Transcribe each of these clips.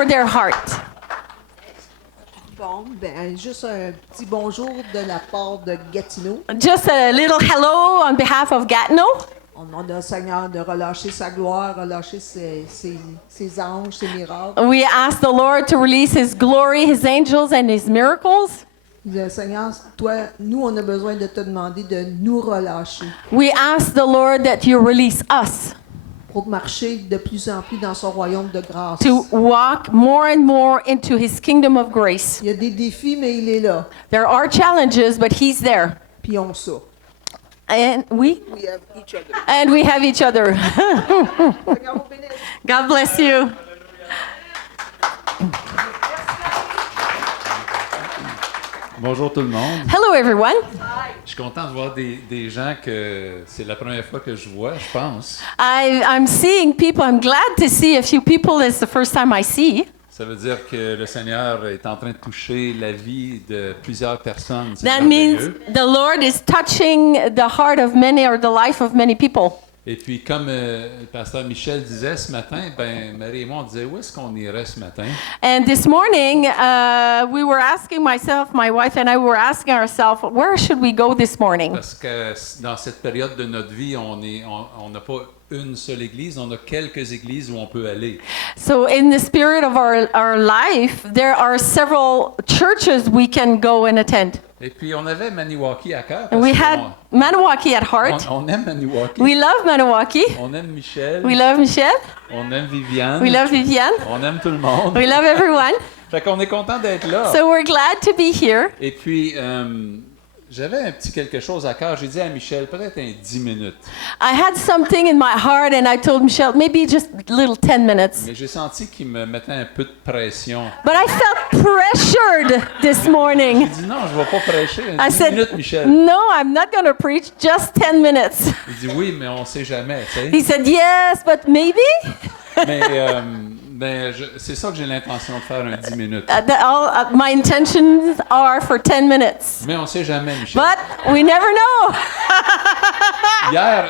for their heart. Bon, ben, juste un petit bonjour de la part de Gatineau. Just a little hello on behalf of Gatineau. On demande au Seigneur de relâcher sa gloire, relâcher ses anges, ses miracles. We ask the Lord to release His glory, His angels, and His miracles. Seigneur, toi, nous, on a besoin de te demander de nous relâcher We ask the Lord that you release us pour marcher de plus en plus dans son royaume de grâce. to walk more and more into His kingdom of grace. Il y a des défis, mais il est là. There are challenges, but He's there. Puis on ça. And we We have each other. and we have each other. Seigneur vous bénisse. God bless you. Bonjour tout le monde. Hello, everyone. Je suis content de voir des gens que c'est la première fois que je vois, je pense. I'm seeing people. I'm glad to see a few people. It's the first time I see. Ça veut dire que le Seigneur est en train de toucher la vie de plusieurs personnes. C'est That means merveilleux. the Lord is touching the heart of many or the life of many people. Et puis, comme le pasteur Michel disait ce matin, ben Marie et moi, on disait, où est-ce qu'on irait ce matin? And this morning, we were asking myself, my wife and I were asking ourselves, where should we go this morning? Parce que dans cette période de notre vie, on n'a pas une seule église, on a quelques églises où on peut aller. So in the spirit of our life, there are several churches we can go and attend. Et puis, on avait Maniwaki à cœur. And parce we qu'on- had Maniwaki at heart. on aime Maniwaki. We love Maniwaki. On aime Michel. We love Michel. On aime Viviane. We love Viviane. On aime tout le monde. We love everyone. Fait qu'on est content d'être là. So we're glad to be here. Et puis, j'avais un petit quelque chose à cœur. J'ai dit à Michel, peut-être 10 minutes. I had something in my heart and I told Michelle, maybe just a little 10 minutes. Mais j'ai senti qu'il me mettait un peu de pression. But I felt pressured this morning. J'ai dit non, je ne vais pas prêcher. I 10 said, minutes, Michel. no, I'm not going to preach, just 10 minutes. Il dit oui, mais on ne sait jamais, tu sais. He said, yes, but maybe. Mais c'est ça que j'ai l'intention de faire, 10 minutes. My intentions are for 10 minutes. Mais on ne sait jamais, Michel. But we never know.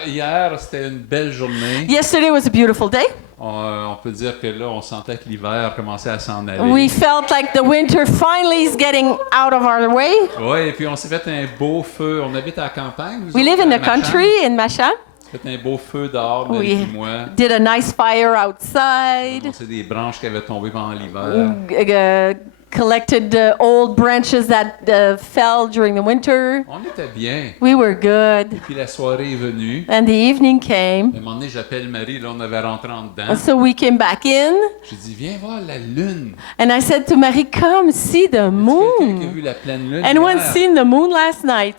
Hier, c'était une belle journée. Yesterday was a beautiful day. On peut dire que là, on sentait que l'hiver commençait à s'en aller. We felt like the winter finally is getting out of our way. Oui, et puis on s'est fait un beau feu. On habite à la campagne. nous We autres, live in à the Macham. country in Macham. On s'est fait un beau feu dehors, Marie We et moi. did a nice fire outside. C'est des branches qui avaient tombé pendant l'hiver. Collected old branches that fell during the winter. On était bien. We were good. Puis la soirée est venue. And the evening came. À un moment donné, j'appelle Marie. Là, on avait rentré en dedans. So we came back in. J'ai dit, viens voir la lune. And I said to Marie, come see the Quelqu'un qui a moon. vu la pleine lune Anyone hier? seen the moon last night?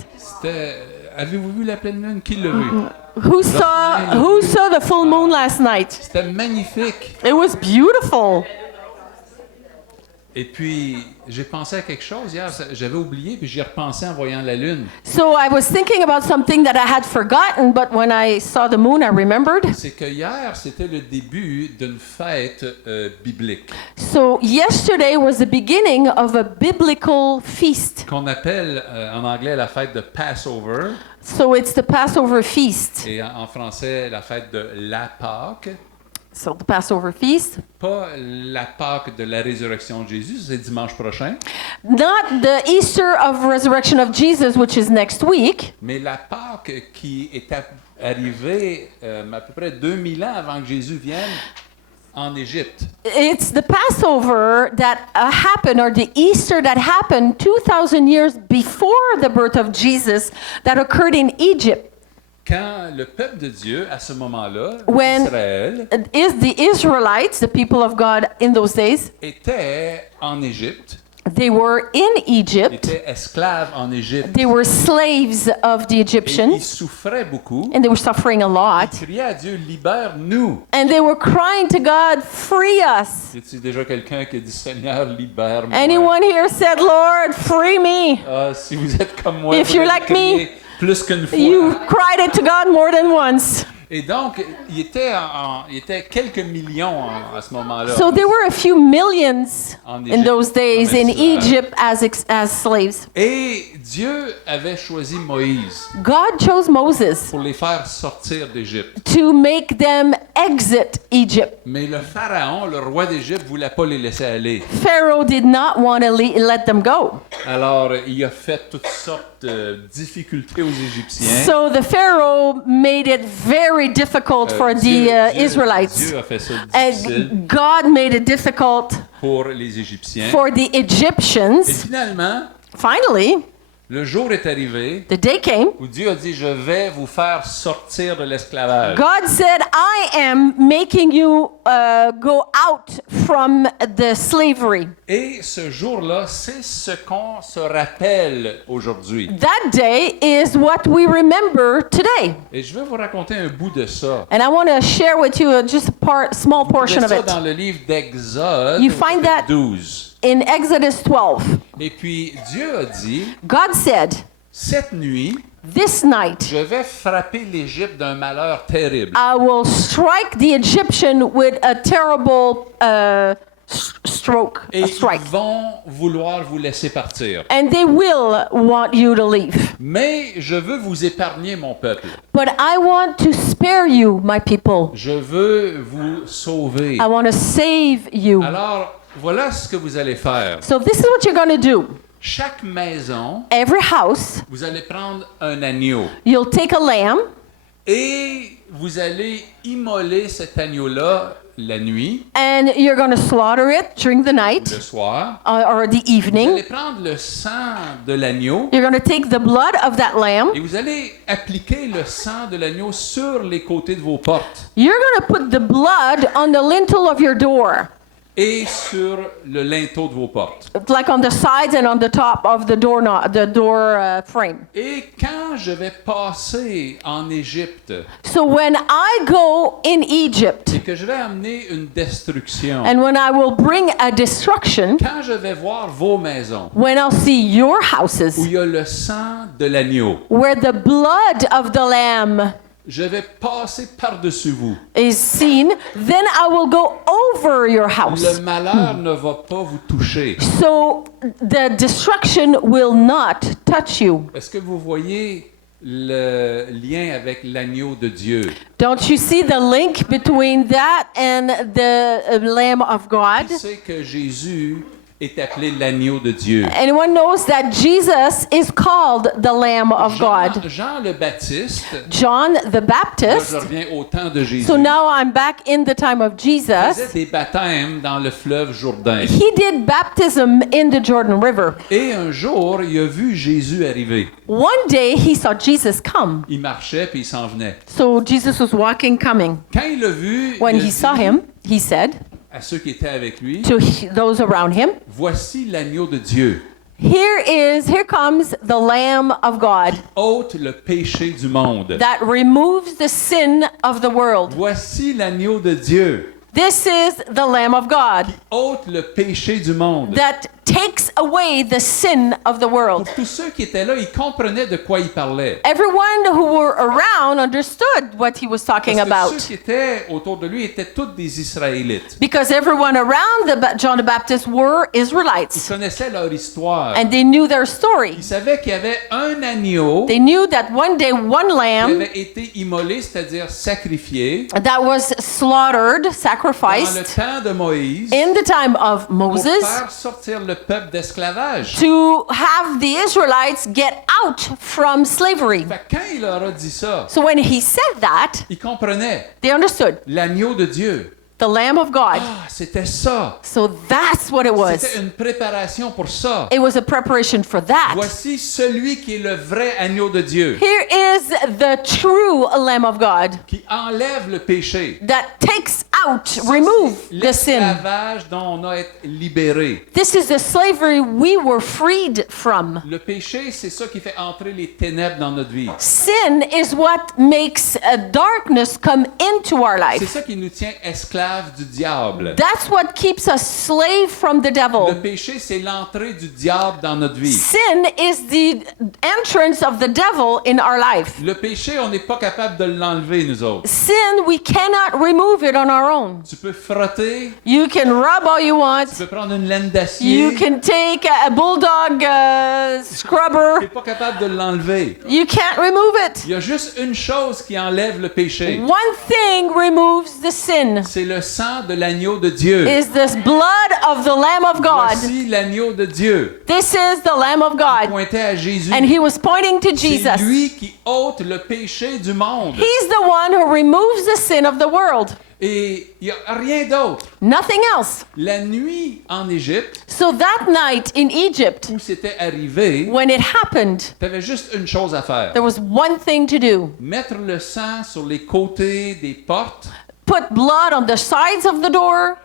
Avez-vous vu la pleine lune? Qui l'a vu? Who saw the full moon last night? C'était magnifique. It was beautiful. Et puis, j'ai pensé à quelque chose hier. J'avais oublié, puis j'y ai repensé en voyant la lune. So I was thinking about something that I had forgotten, but when I saw the moon, I remembered. C'est que hier, c'était le début d'une fête biblique So yesterday was the beginning of a biblical feast. qu'on appelle en anglais la fête de Passover So it's the Passover feast. et en français la fête de la Pâque. So the Passover feast. Pas la Pâque de la résurrection de Jésus, c'est dimanche prochain, Not the Easter of resurrection of Jesus, which is next week, mais la Pâque qui est arrivée à peu près 2000 ans avant que Jésus vienne en Égypte. it's the Passover that happened, or the Easter that happened 2,000 years before the birth of Jesus, that occurred in Egypt. Quand le peuple de Dieu, à ce moment-là, When Israël, is the Israelites, the people of God in those days, était en Égypte, they were in Egypt. était esclave en Égypte. They were slaves of the Et ils Egyptians, souffraient beaucoup. and they were suffering a lot. Ils criaient à Dieu, libère-nous. And they were crying to God, free us. Y a-t-il déjà quelqu'un qui a dit, Seigneur, libère-moi? Anyone here said, Lord, free me? Ah, si vous êtes comme moi, If vous you're l'avez like me, crié plus qu'une fois. You cried it to God more than once. Et donc, il était quelques millions à ce moment-là. So there were a few millions En in those days in Égypte. Egypt as slaves. Et Dieu avait choisi Moïse God chose Moses pour les faire sortir d'Égypte. to make them exit Egypt. Mais le pharaon, le roi d'Égypte, voulait pas les laisser aller. Pharaoh did not want to let them go. Alors, il a fait toutes sortes de difficultés aux Égyptiens. So the Pharaoh made it very difficult for the Israelites. Dieu a fait ça difficile And God made it difficult pour les Égyptiens. for the Et Egyptians. finalement, Finally, le jour est arrivé the day came. où Dieu a dit, je vais vous faire sortir de l'esclavage. God said, I am making you go out from the slavery. Et ce jour-là, c'est ce qu'on se rappelle aujourd'hui. That day is what we remember today. Et je vais vous raconter un bout de ça. And I want to share with you just a small portion of C'est ça it. dans le livre d'Exode, You find that- 12. In Exodus 12, Et puis Dieu a dit, God said, cette nuit, this night je vais frapper l'Égypte d'un malheur terrible. I will strike the Egyptian with a terrible Et strike. ils vont vouloir vous laisser partir. And they will want you to leave. Mais je veux vous épargner, mon peuple. But I want to spare you, my people. Je veux vous sauver. I want to save you. Alors, voilà ce que vous allez faire. So this is what you're going to do. Chaque maison, Every house, vous allez prendre un agneau. you'll take a lamb Et vous allez immoler cet agneau-là la nuit, and you're going to slaughter it during the night le soir. or the Vous evening. allez prendre le sang de l'agneau You're going to take the blood of that lamb. et vous allez appliquer le sang de l'agneau sur les côtés de vos portes You're going to put the blood on the lintel of your door, et sur le linteau de vos portes. like on the sides and on the top of the door frame. Et quand je vais passer en Égypte So when I go in Egypt et que je vais amener une destruction, and when I will bring a destruction, quand je vais voir vos maisons when I'll see your où houses il y a le sang de l'agneau, where the blood of the lamb je vais passer par-dessus vous. is seen, then I will go over your house. Le malheur ne va pas vous toucher. So the destruction will not touch you. Est-ce que vous voyez le lien avec l'agneau de Dieu? Don't you see the link between that and the Lamb of God? Qui sait que Jésus est appelé l'agneau de Dieu? Anyone knows that Jesus is called the Lamb of God. Jean le Baptiste, John the là, Baptist. je reviens au temps de Jésus, So now I'm back in the time of Jesus. faisait des baptêmes dans le fleuve Jourdain. He did baptism in the Jordan River. Et un jour, il a vu Jésus arriver. One day he saw Jesus come. Il marchait puis il s'en venait. So Jesus was walking, coming. Quand il l'a vu, When il a he saw dit him, he said à ceux qui étaient avec lui, to those around him, voici l'agneau de Dieu, Here comes the Lamb of God ôte le péché du monde. that removes the sin of the world. Voici l'agneau de Dieu, This is the Lamb of God ôte le péché du monde. that takes away the sin of the world. Tous ceux qui étaient là, ils comprenaient de quoi il parlait. Everyone who were around understood what he was talking Parce que about. ceux qui étaient autour de lui étaient tous des Israélites. Because everyone around John the Baptist were Ils Israelites. connaissaient leur histoire. And they knew their story. Ils savaient qu'il y avait un agneau They knew that one day one qui lamb avait été immolé, c'est-à-dire sacrifié, that was slaughtered, dans le sacrificed temps de Moïse in the time of pour Moses faire sortir le peuple d'esclavage. to have the Israelites get out from slavery. Fait que quand il leur a dit ça, So when he said that, ils comprenaient they understood l'agneau de Dieu. the Lamb of God. Ah, c'était ça. So that's what it was. C'était une préparation pour ça. It was a preparation for that. Voici celui qui est le vrai agneau de Dieu, Here is the true Lamb of God qui enlève le péché. that takes out, remove the sin. L'esclavage dont on a été libéré. This is the slavery we were freed from. Le péché, c'est ça qui fait entrer les ténèbres dans notre vie. Sin is what makes darkness come into our C'est life. ça qui nous tient esclaves esclave du diable. That's what keeps us slave from the Le devil. péché, c'est l'entrée du diable dans notre vie. Sin is the entrance of the devil in our life. Le péché, on n'est pas capable de l'enlever, nous autres. Sin, we cannot remove it on our own. Tu peux frotter, You can rub all you want. tu peux prendre une laine d'acier. You can take a bulldog Tu scrubber. n'es pas capable de l'enlever. You can't remove it. Il y a juste une chose qui enlève le péché. One thing removes the sin. C'est le sang de l'agneau de Dieu. Is this blood of the Lamb of God. Voici l'agneau de Dieu. This is the Lamb of Il God. pointait à Jésus. And he was pointing to C'est Jesus. lui qui ôte le péché du monde. He's the one who removes the sin of the world. Et il n'y a rien d'autre. Nothing else. La nuit en Égypte, So that night in Egypt, où c'était arrivé, when it happened, tu avais juste une chose à faire. there was one thing to do. Mettre le sang sur les côtés des portes Put blood on the sides of the door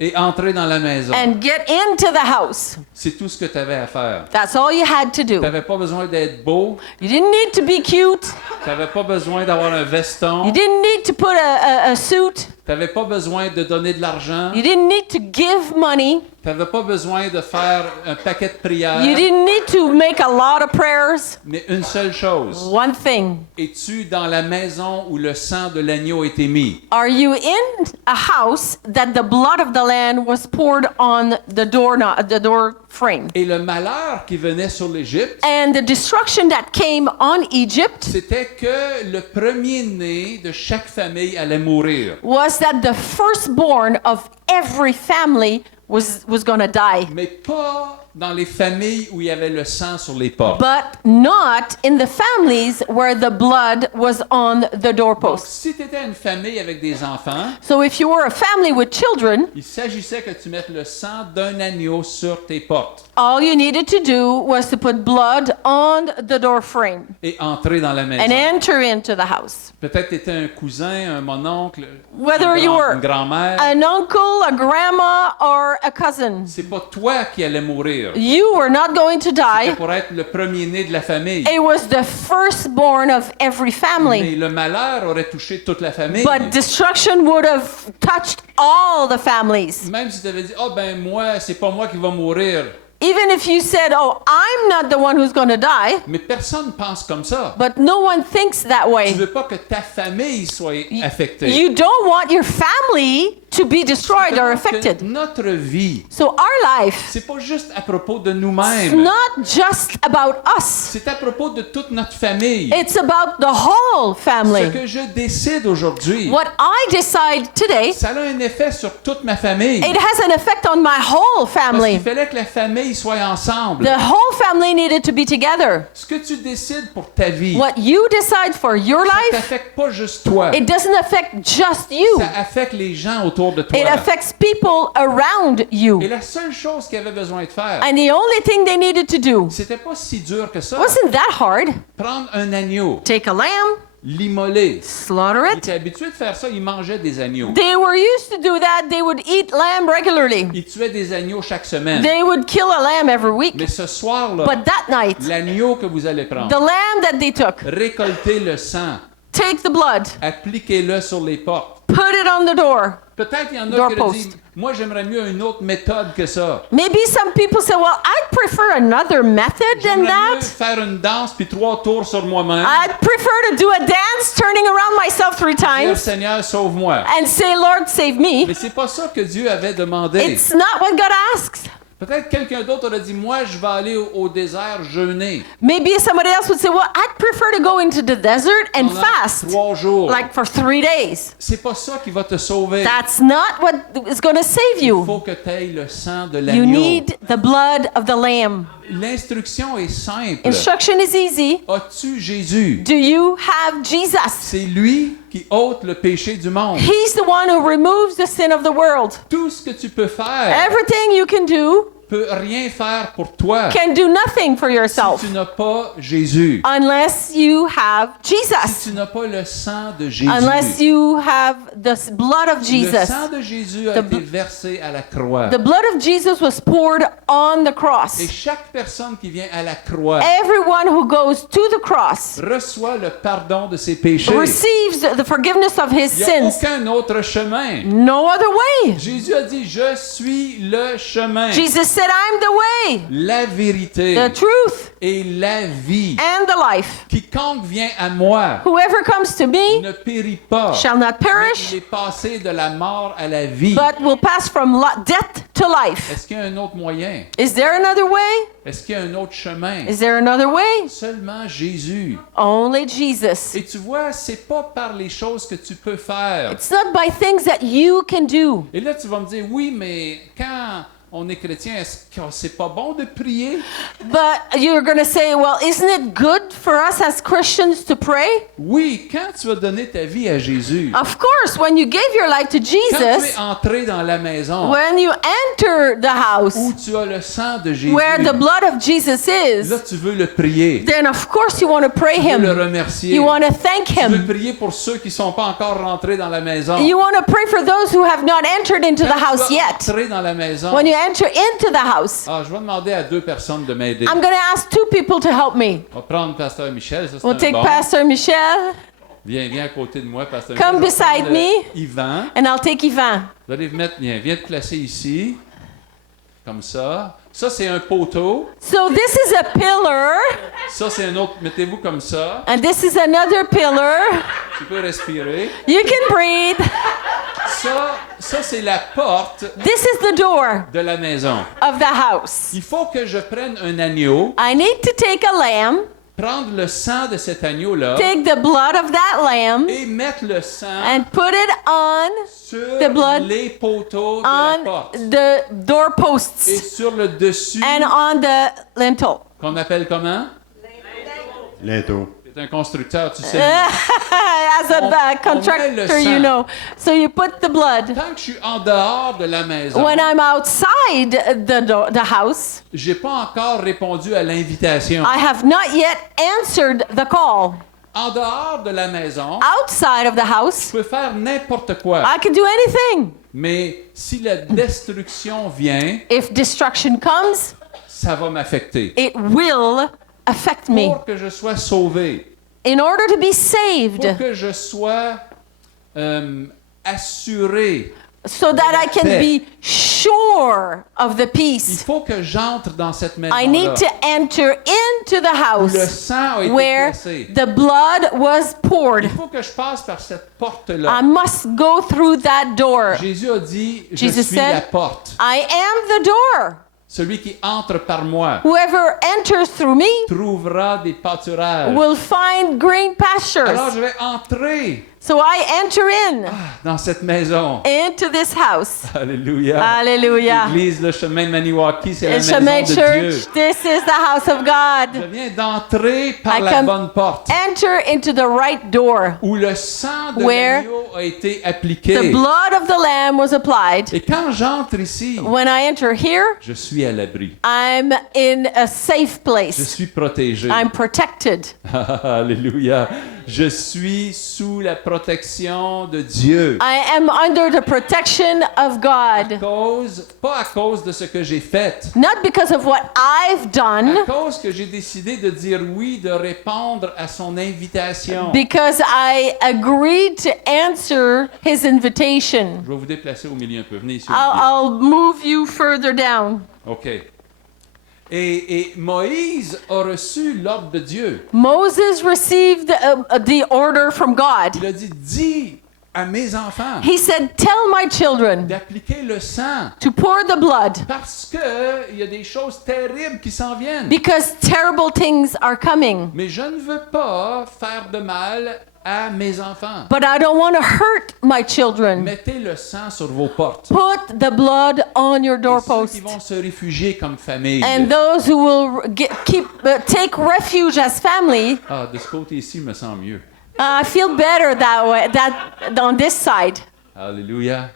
et entrer dans la maison. and get into the house. C'est tout ce que tu avais à faire. That's all you had to Tu do. n'avais pas besoin d'être beau. You didn't need to be cute. Tu n'avais pas besoin d'avoir un veston. You didn't need to put a suit. Tu n'avais pas besoin de donner de l'argent. You didn't need to give money. Tu n'avais pas besoin de faire un paquet de prières. You didn't need to make a lot of prayers. Mais une seule chose. One thing. Es-tu dans la maison où le sang de l'agneau a été mis? Are you in a house that the blood of the Lamb was poured on the door frame? Et le malheur qui venait sur l'Égypte, And the destruction that came on Egypt c'était que le premier-né de chaque famille allait mourir. was that the firstborn of every family was going to die. Mais pas dans les familles où il y avait le sang sur les portes. But not in the families where the blood was on the Donc, doorpost. si tu étais une famille avec des enfants, So if you were a family with children, il s'agissait que tu mettes le sang d'un agneau sur tes portes all you needed to do was to put blood on the door frame et entrer dans la maison. and enter into the house. Peut-être tu étais un cousin, un mononcle, Whether you were une grand-mère. an uncle, a grandma, or a cousin, C'est pas toi qui allais mourir. you were not going to C'était die. pour être le premier-né de la famille. It was the firstborn of every Mais family. le malheur aurait touché toute la famille. But destruction would have touched all the families. Même si tu avais dit, ben moi, c'est pas moi qui va mourir. Even if you said, oh, I'm not the one who's going to die, Mais personne pense comme ça. but no one thinks that Tu way. veux pas que ta famille soit affectée. You don't want your family to be destroyed or C'est que affected. notre vie, So our life c'est pas juste à propos de is nous-mêmes. not just about us. C'est à propos de toute notre famille. It's about the whole Ce family. que je décide aujourd'hui, What I decide today, ça a un effet sur toute ma famille. it has an effect on my whole Parce family. qu'il fallait que la famille soit ensemble. The whole family needed to be together. Ce que tu décides pour ta vie, What you decide for your ça life, t'affecte pas juste toi. it doesn't affect just you. Ça affecte les gens autour de toi. It affects people around Et you. la seule chose qu'ils avaient besoin de faire, And the only thing they needed to do c'était pas si dur que ça. wasn't that hard. Prendre un agneau, Take a lamb, l'immoler. slaughter Ils it. étaient habitués de faire ça, ils mangeaient des agneaux. They were used to do that. They would eat lamb regularly. Ils tuaient des agneaux chaque semaine. They would kill a lamb every week. Mais ce soir-là, But that night, l'agneau que vous allez the prendre, lamb that they took, récoltez le sang, take the blood, appliquez-le sur les portes. put it on the door. Peut-être qu'il y en a qui Doorpost. disent, moi j'aimerais mieux une autre méthode que ça. Maybe some people say, well, I'd prefer another method than J'aimerais mieux that. faire une danse puis 3 tours sur moi-même. I'd prefer to do a dance, turning around myself 3 Dire, times, Seigneur, sauve-moi. and say, Lord, save me. Mais c'est pas ça que Dieu avait demandé. It's not what God asks. Peut-être quelqu'un d'autre aurait dit, moi je vais aller au désert jeûner Maybe somebody else would say, well, I'd prefer to go into the desert and pendant fast, 3 jours. like for 3 days. C'est pas ça qui va te sauver. That's not what is going to save Il you. faut que tu aies le sang de You l'agneau. need the blood of the lamb. L'instruction est simple. Instruction is easy. As-tu Jésus? Do you have Jesus? C'est lui qui ôte le péché du monde. He's the one who removes the sin of the world. Tout ce que tu peux faire Everything you can do peux rien faire pour toi can do nothing for si yourself tu n'as pas Jésus. unless you have Si Jesus, tu n'as pas le sang de Jésus. unless you have the blood of Le Jesus. sang de Jésus a The été bl- versé à la croix. The blood of Jesus was poured on the Et cross. chaque personne qui vient à la croix Everyone who goes to the cross reçoit le pardon de ses péchés. receives the forgiveness of his Il n'y a sins. aucun autre chemin. No other way. Jésus a dit, je suis le chemin, Jesus said, I'm the way, la vérité the truth, et la vie. and the life. Quiconque vient à moi Whoever comes to me ne périt pas, shall not mais perish, il est passé de la mort à la vie. but will pass from death to life. Est-ce qu'il y a un autre moyen? Is there another way? Est-ce qu'il y a un autre chemin? Is there another way? Seulement Jésus. Only Jesus. Et tu vois, c'est pas par les choses que tu peux faire. It's not by things that you can do. Et là, tu vas me dire, oui, mais quand on est chrétien, est-ce que c'est pas bon de prier? But you're going to say, well, isn't it good for us as Christians to pray? Oui, quand tu as donné ta vie à Jésus, Of course, when you gave your life to quand tu Jesus, es entré dans la maison when you enter the house où tu as le sang de Jésus, where the blood of Jesus is, là, tu veux le prier. then of course you want to pray Tu veux le Him. remercier. You want to thank Tu veux Him. prier pour ceux qui ne sont pas encore rentrés dans la maison. You want to pray for those who have not entered into the Quand house tu vas yet. entrer dans la maison, When you enter into the house, je vais demander à 2 personnes de m'aider. I'm going to ask 2 people to help me. On va prendre Pasteur Michel, ça c'est We'll un take bon. Pastor Michel, Viens à côté de moi, Pasteur Come Michel. Je vais beside prendre, me. Yvan. and I'll take Ivan. Vous allez mettre, viens te placer ici, comme ça. Ça, c'est un poteau. So this is a pillar, Ça, c'est un autre. Mettez-vous comme ça. and this is another pillar. Tu peux respirer. You can breathe. Ça c'est la porte This is the door de la maison. of the house. Il faut que je prenne un agneau, I need to take a lamb, prendre le sang de cet agneau-là take the blood of that lamb, et mettre le sang and put it on sur the blood les poteaux de la on porte the et doorposts sur le dessus and on the lintel. qu'on appelle comment? Linteau. C'est un constructeur, tu sais. As a On met le contractor, you sang. know. So you put the blood. Tant que je suis en dehors de la maison, When I'm outside the house, j'ai pas encore répondu à l'invitation. I have not yet answered the call. En dehors de la maison, Outside of the house, je peux faire n'importe quoi. I can do anything. Mais si la destruction vient, If destruction comes, ça va m'affecter. it will affect me. Pour que je sois sauvé, In order to be pour saved, que je sois assuré, so that I can be sure of the il peace, faut que j'entre dans cette I maison-là need to enter into the où le house sang a été where placé. the blood was poured. Il faut que je passe par cette I porte-là. must go through that door. Jésus a dit, je Jesus suis said, la porte. I am the door. Celui qui entre par moi Whoever enters through me trouvera des pâturages. will find green pastures. Alors je vais entrer So I enter in dans cette maison. into this house. Alléluia. Hallelujah. L'église, le chemin de Maniwaki, c'est la In maison Shemay de Church, Dieu. this is the house of Je God. viens d'entrer par I la come- bonne porte Enter into the right door. où le sang de Where l'agneau a été The appliqué. blood of the lamb was applied. Et quand j'entre ici, When I enter here, je suis à l'abri. I'm in a safe Je place. suis protégé. I'm protected. Alléluia. Je suis sous la protection de Dieu. I am under the protection of God. Pas à cause de ce que j'ai fait. Not because of what I've done, À cause que j'ai décidé de dire oui, de répondre à son invitation. because I agreed to answer his invitation. Je vais vous déplacer au milieu un peu. Venez ici. au milieu. I'll move you further down. OK. Et Moïse a reçu l'ordre de Dieu. Moses received the order from God. Il a dit, dis à mes enfants He said, Tell my children d'appliquer le sang to pour the blood parce que il y a des choses terribles qui s'en viennent. because terrible things are coming. Mais je ne veux pas faire de mal à mes enfants. But I don't want to hurt my children. Mettez le sang sur vos portes. Put the blood on your Et ceux doorpost. qui vont se réfugier comme famille. And those who will take refuge as family, De ce côté-ci, me sent mieux. I feel better that way, that on this side. Alléluia.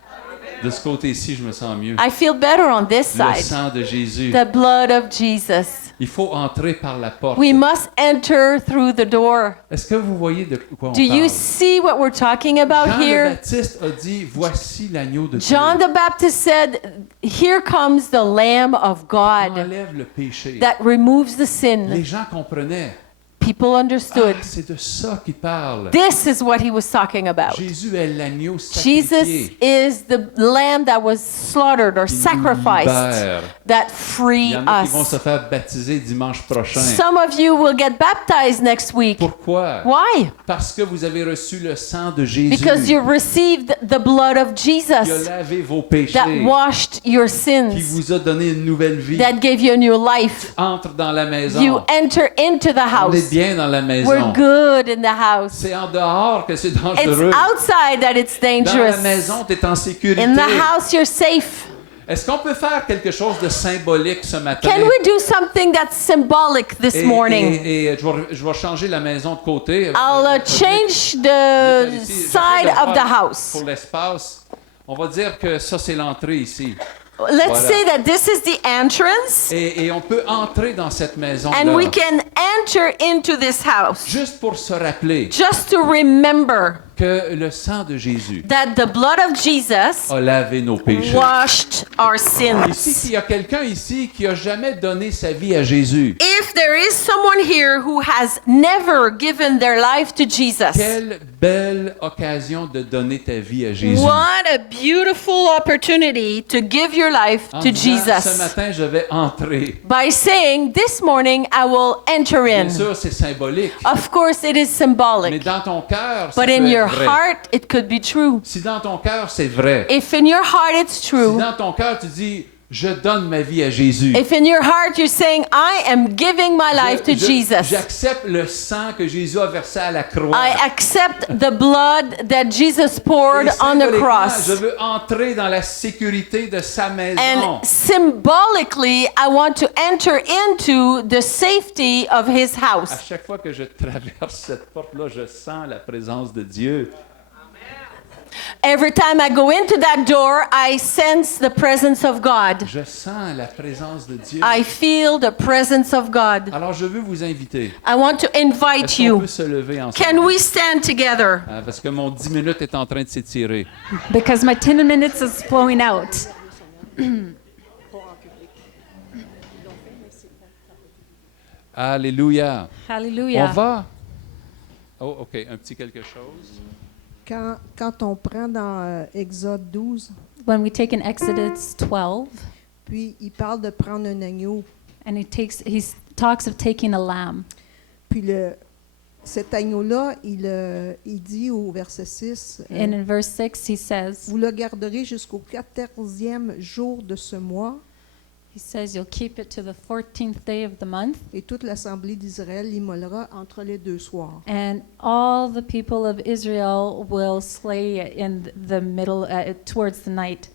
De ce côté-ci, je me sens mieux. I feel better on this Le side. sang de Jésus. The blood of Jesus. Il faut entrer par la porte. We must enter through the door. Est-ce que vous voyez de quoi on Do you parle? see what we're talking about Jean le here? Baptiste a dit, voici l'agneau de John Dieu. the Baptist said, "Here comes the Lamb of Il God enlève le péché. that removes the Les sin." gens comprenaient. People understood. Ah, c'est de ça qu'il parle. This is what he was talking about. Jésus est l'agneau Jesus sacrifié. is the lamb that was slaughtered or qui nous sacrificed libère. that Il free y en a qui vont se us. faire baptiser dimanche prochain. Some of you will get baptized next week. Pourquoi? Why? Parce que vous avez reçu le sang de Jésus Because you received the blood of qui a Jesus lavé vos péchés, that washed your qui sins, vous a donné une nouvelle vie. that gave you a new life. Entre dans la maison. You enter into the On est house. bien dans la maison. We're good in the house. C'est en dehors que c'est It's dangereux. outside that it's Dans la dangerous. maison, tu es en sécurité. In the house, you're safe. Est-ce qu'on peut faire quelque chose de symbolique ce matin? Can we do something that's symbolic this morning? Et je vais changer la maison de côté. I'll change the Ici, j'essaie side de of the voir house. Pour l'espace, on va dire que ça, c'est l'entrée ici. Let's Voilà. say that this is the entrance, Et on peut entrer dans cette maison-là. and we can enter into this house Juste pour se rappeler just to remember que le sang de Jésus that the blood of Jesus a lavé nos péchés. washed our Ici, sins. s'il y a quelqu'un ici qui a jamais donné sa vie à Jésus, If there is someone here who has never given their life to Jesus, quelle belle occasion de donner ta vie à Jésus. what a beautiful opportunity to give your life En to disant, ce Jesus. matin, je vais entrer. By saying, this morning I will enter Bien in. sûr, c'est symbolique. Of course, it is Mais symbolic. dans ton cœur, ça But peut in être your vrai. heart, it could be true. Si dans ton cœur, c'est vrai. If in your heart it's Si true, dans ton cœur, tu dis, je donne ma vie à Jésus. if in your heart you're saying, I am giving my life to Jesus, J'accepte le sang que Jésus a versé à la croix. I accept the blood that Jesus poured Et on the symboliquement, cross. je veux entrer dans la sécurité de sa maison. And symbolically, I want to enter into the safety of his À house. chaque fois que je traverse cette porte-là, je sens la présence de Dieu. Every time I go into that door, I sense the presence of God. Je sens la présence de Dieu. I feel the presence of God. Alors, je veux vous inviter. I want to invite Est-ce qu'on you. peut se lever ensemble? Can we stand together? Parce que mon 10 minutes est en train de s'étirer. Because my 10 minutes is flowing out. Alléluia. On Hallelujah. va... Oh, OK. Un petit quelque chose. Quand on prend dans Exode 12, When we take in Exodus 12, puis il parle de prendre un agneau, and he talks of taking a lamb. puis cet agneau-là, il dit au verset 6, And in verse 6, he says, vous le garderez jusqu'au 14e jour de ce mois, you'll keep it to the 14th day of the month, et toute l'assemblée d'Israël l'immolera entre les deux soirs. and all the people of Israel will slay it in the middle, towards the night.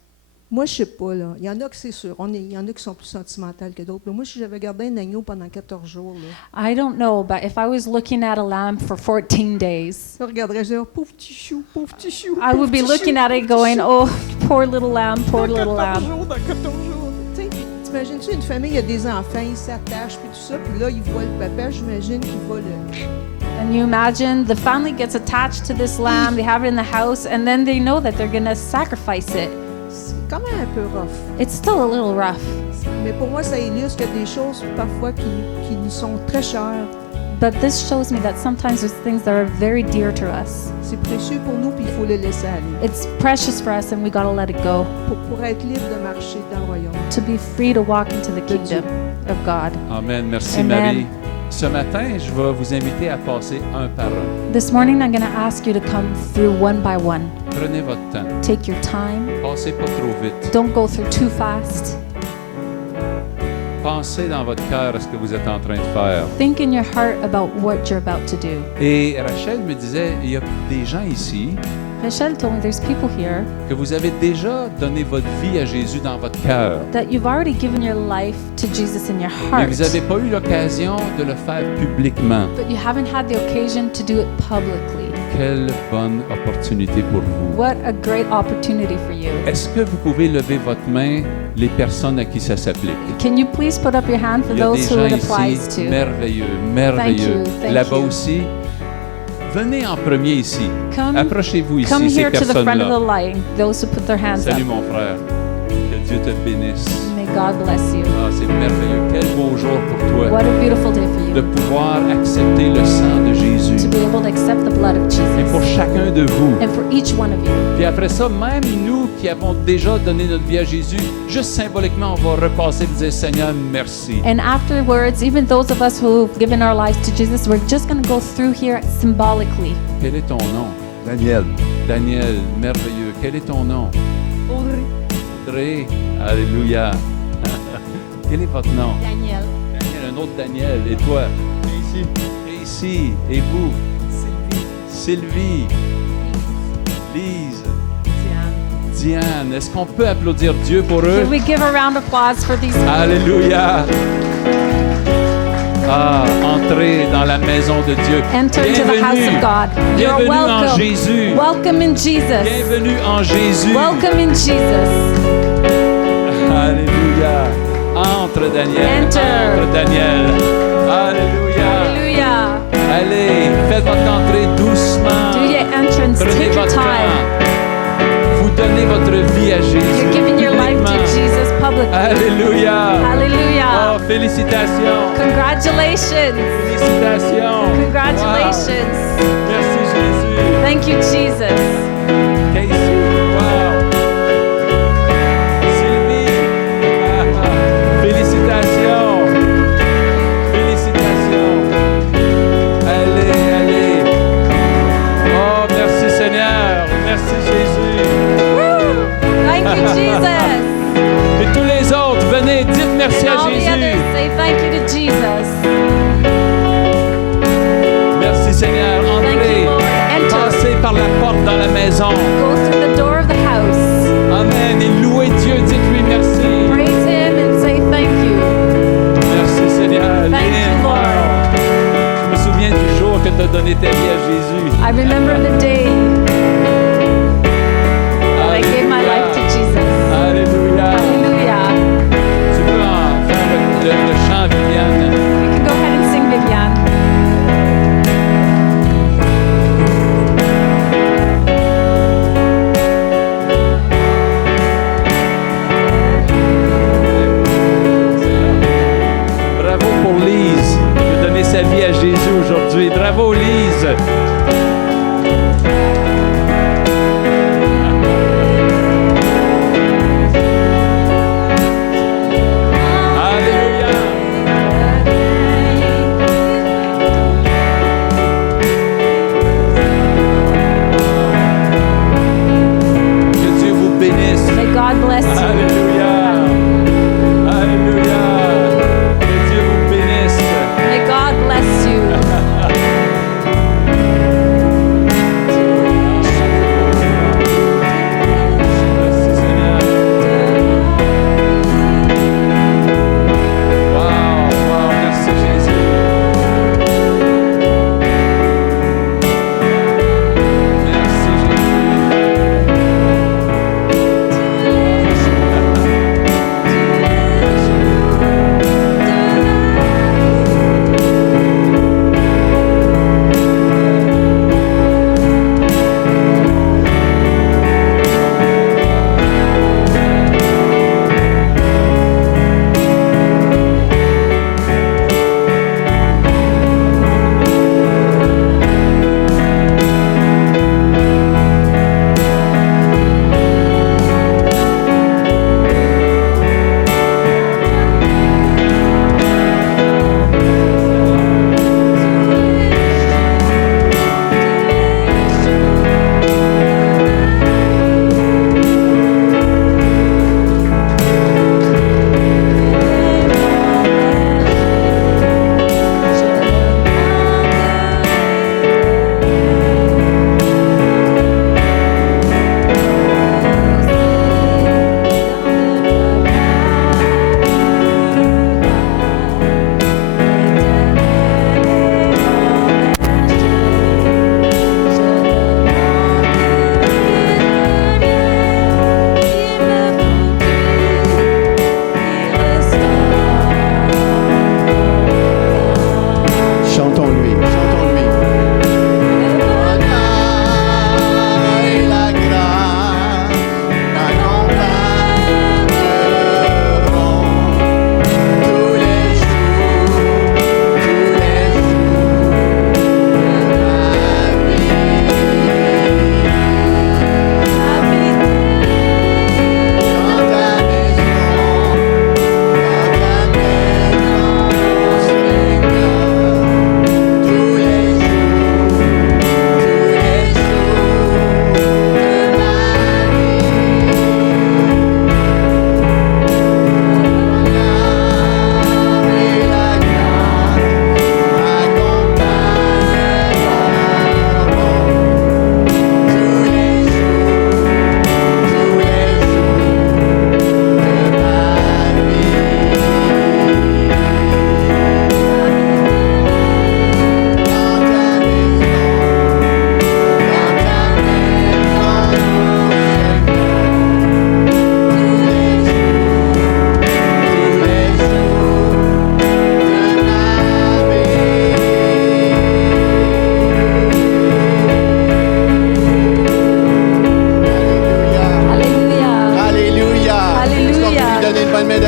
Moi, je sais pas, là. Il y en a que c'est sûr. Il y en a qui sont plus sentimentales que d'autres. Mais moi, si j'avais gardé un agneau pendant 14 jours, là, I don't know, but if I was looking at a lamb for 14 days, je regarderais, je dirais, pauvre petit chou, pauvre petit chou. I would be looking at it going, oh, poor little lamb, poor Dans little 14 lamb. jours, dans 14 jours. Tu sais, t'imagines-tu une famille, il y a des enfants, ils s'attachent, puis tout ça, puis là, ils voient le papa, j'imagine qu'il va le... And you imagine the family gets attached to this lamb, they have it in the house, and then they know that they're going to sacrifice it. C'est quand même un peu rough. It's still a little rough. Mais pour moi, ça illustre qu'il y a des choses, parfois, qui nous sont très chères. But this shows me that sometimes there's things that are very dear to us. C'est précieux pour nous, puis il faut les laisser aller. It's precious for us, and we got to let it go Pour être libre de marcher dans le royaume. to be free to walk into the kingdom of God. Amen. Merci, Amen. Marie. Ce matin, je vais vous inviter à passer un par un. This morning, I'm going to ask you to come through one by one. Prenez votre temps. Take your time. Passez pas trop vite. Don't go through too fast. Pensez dans votre cœur à ce que vous êtes en train de faire. Think in your heart about what you're about to do. Et Rachel me disait, il y a des gens ici Rachel told me there's people here que vous avez déjà donné votre vie à Jésus dans votre cœur. that you've already given your life to Jesus in your Mais heart, vous n'avez pas eu l'occasion de le faire publiquement. but you haven't had the occasion to do it publicly. Quelle bonne opportunité pour vous. What a great opportunity for you. Est-ce que vous pouvez lever votre main, les personnes à qui ça s'applique? Can you please put up your hand for Il y a those des who gens it applies ici to? merveilleux, merveilleux. Thank Là-bas you. aussi, venez en premier ici. Come- Approchez-vous ici, Come ces here to the front of the personnes-là. line, those who put their hands Salut up. mon frère. Que Dieu te bénisse. May God bless you. Ah, c'est merveilleux. Quel beau jour pour toi What a beautiful day for de you. pouvoir accepter le sang de Jésus. To be able to accept the blood of Et pour Jesus. chacun de vous. And for each one of you. Puis après ça, même nous qui avons déjà donné notre vie à Jésus, juste symboliquement, on va repasser et dire Seigneur, merci. And afterwards, even those of us who've given our lives to Jesus, we're just going to go through here symbolically. Quel est ton nom? Daniel. Daniel, merveilleux. Quel est ton nom? Audrey. Audrey. Alléluia. Quel est votre nom? Daniel. Daniel, un autre Daniel. Et toi? Ici. Et ici. Et vous? Sylvie. Lise. Diane. Est-ce qu'on peut applaudir Dieu pour eux? Can we give a round of applause for these people? Alléluia. Ah, entrez dans la maison de Dieu. Enter into the house of God. You're Bienvenue en welcome. Jésus. Welcome in Jesus. Bienvenue en Jésus. Welcome in Jesus. Alléluia. Entre Daniel. Enter. Entre Daniel. Alléluia. Hallelujah. Allez, faites votre entrée doucement. Do your entrance. Prenez Take your votre time. temps. Vous donnez votre vie à Jésus. You're giving your life to publiquement. Jesus publicly. Alléluia. Hallelujah. Oh, félicitations. Congratulations. Félicitations. Congratulations. Wow. Merci Jésus. Thank you, Jesus. Casey. Wow. Sylvie. Félicitations. Félicitations. Allez, allez. Oh, merci Seigneur. Merci Jésus. Woo! Thank you, Jesus. Et tous les autres, venez, dites merci And à all the Jésus. others say thank you to Jesus. Merci Seigneur. Thank Entrez. you, Lord. Enter. Passez par la porte dans la maison. Go through the door of the house. Amen. Et louez Dieu. Dites-lui merci. Praise Him and say thank you. Merci Seigneur. Thank you, Lord. Je me souviens du jour que tu as donné ta vie à Jésus. I remember the day that I gave my life to Jesus. Alléluia. Hallelujah. Tu peux en faire le chant, Viviane. You can go ahead and sing, Viviane.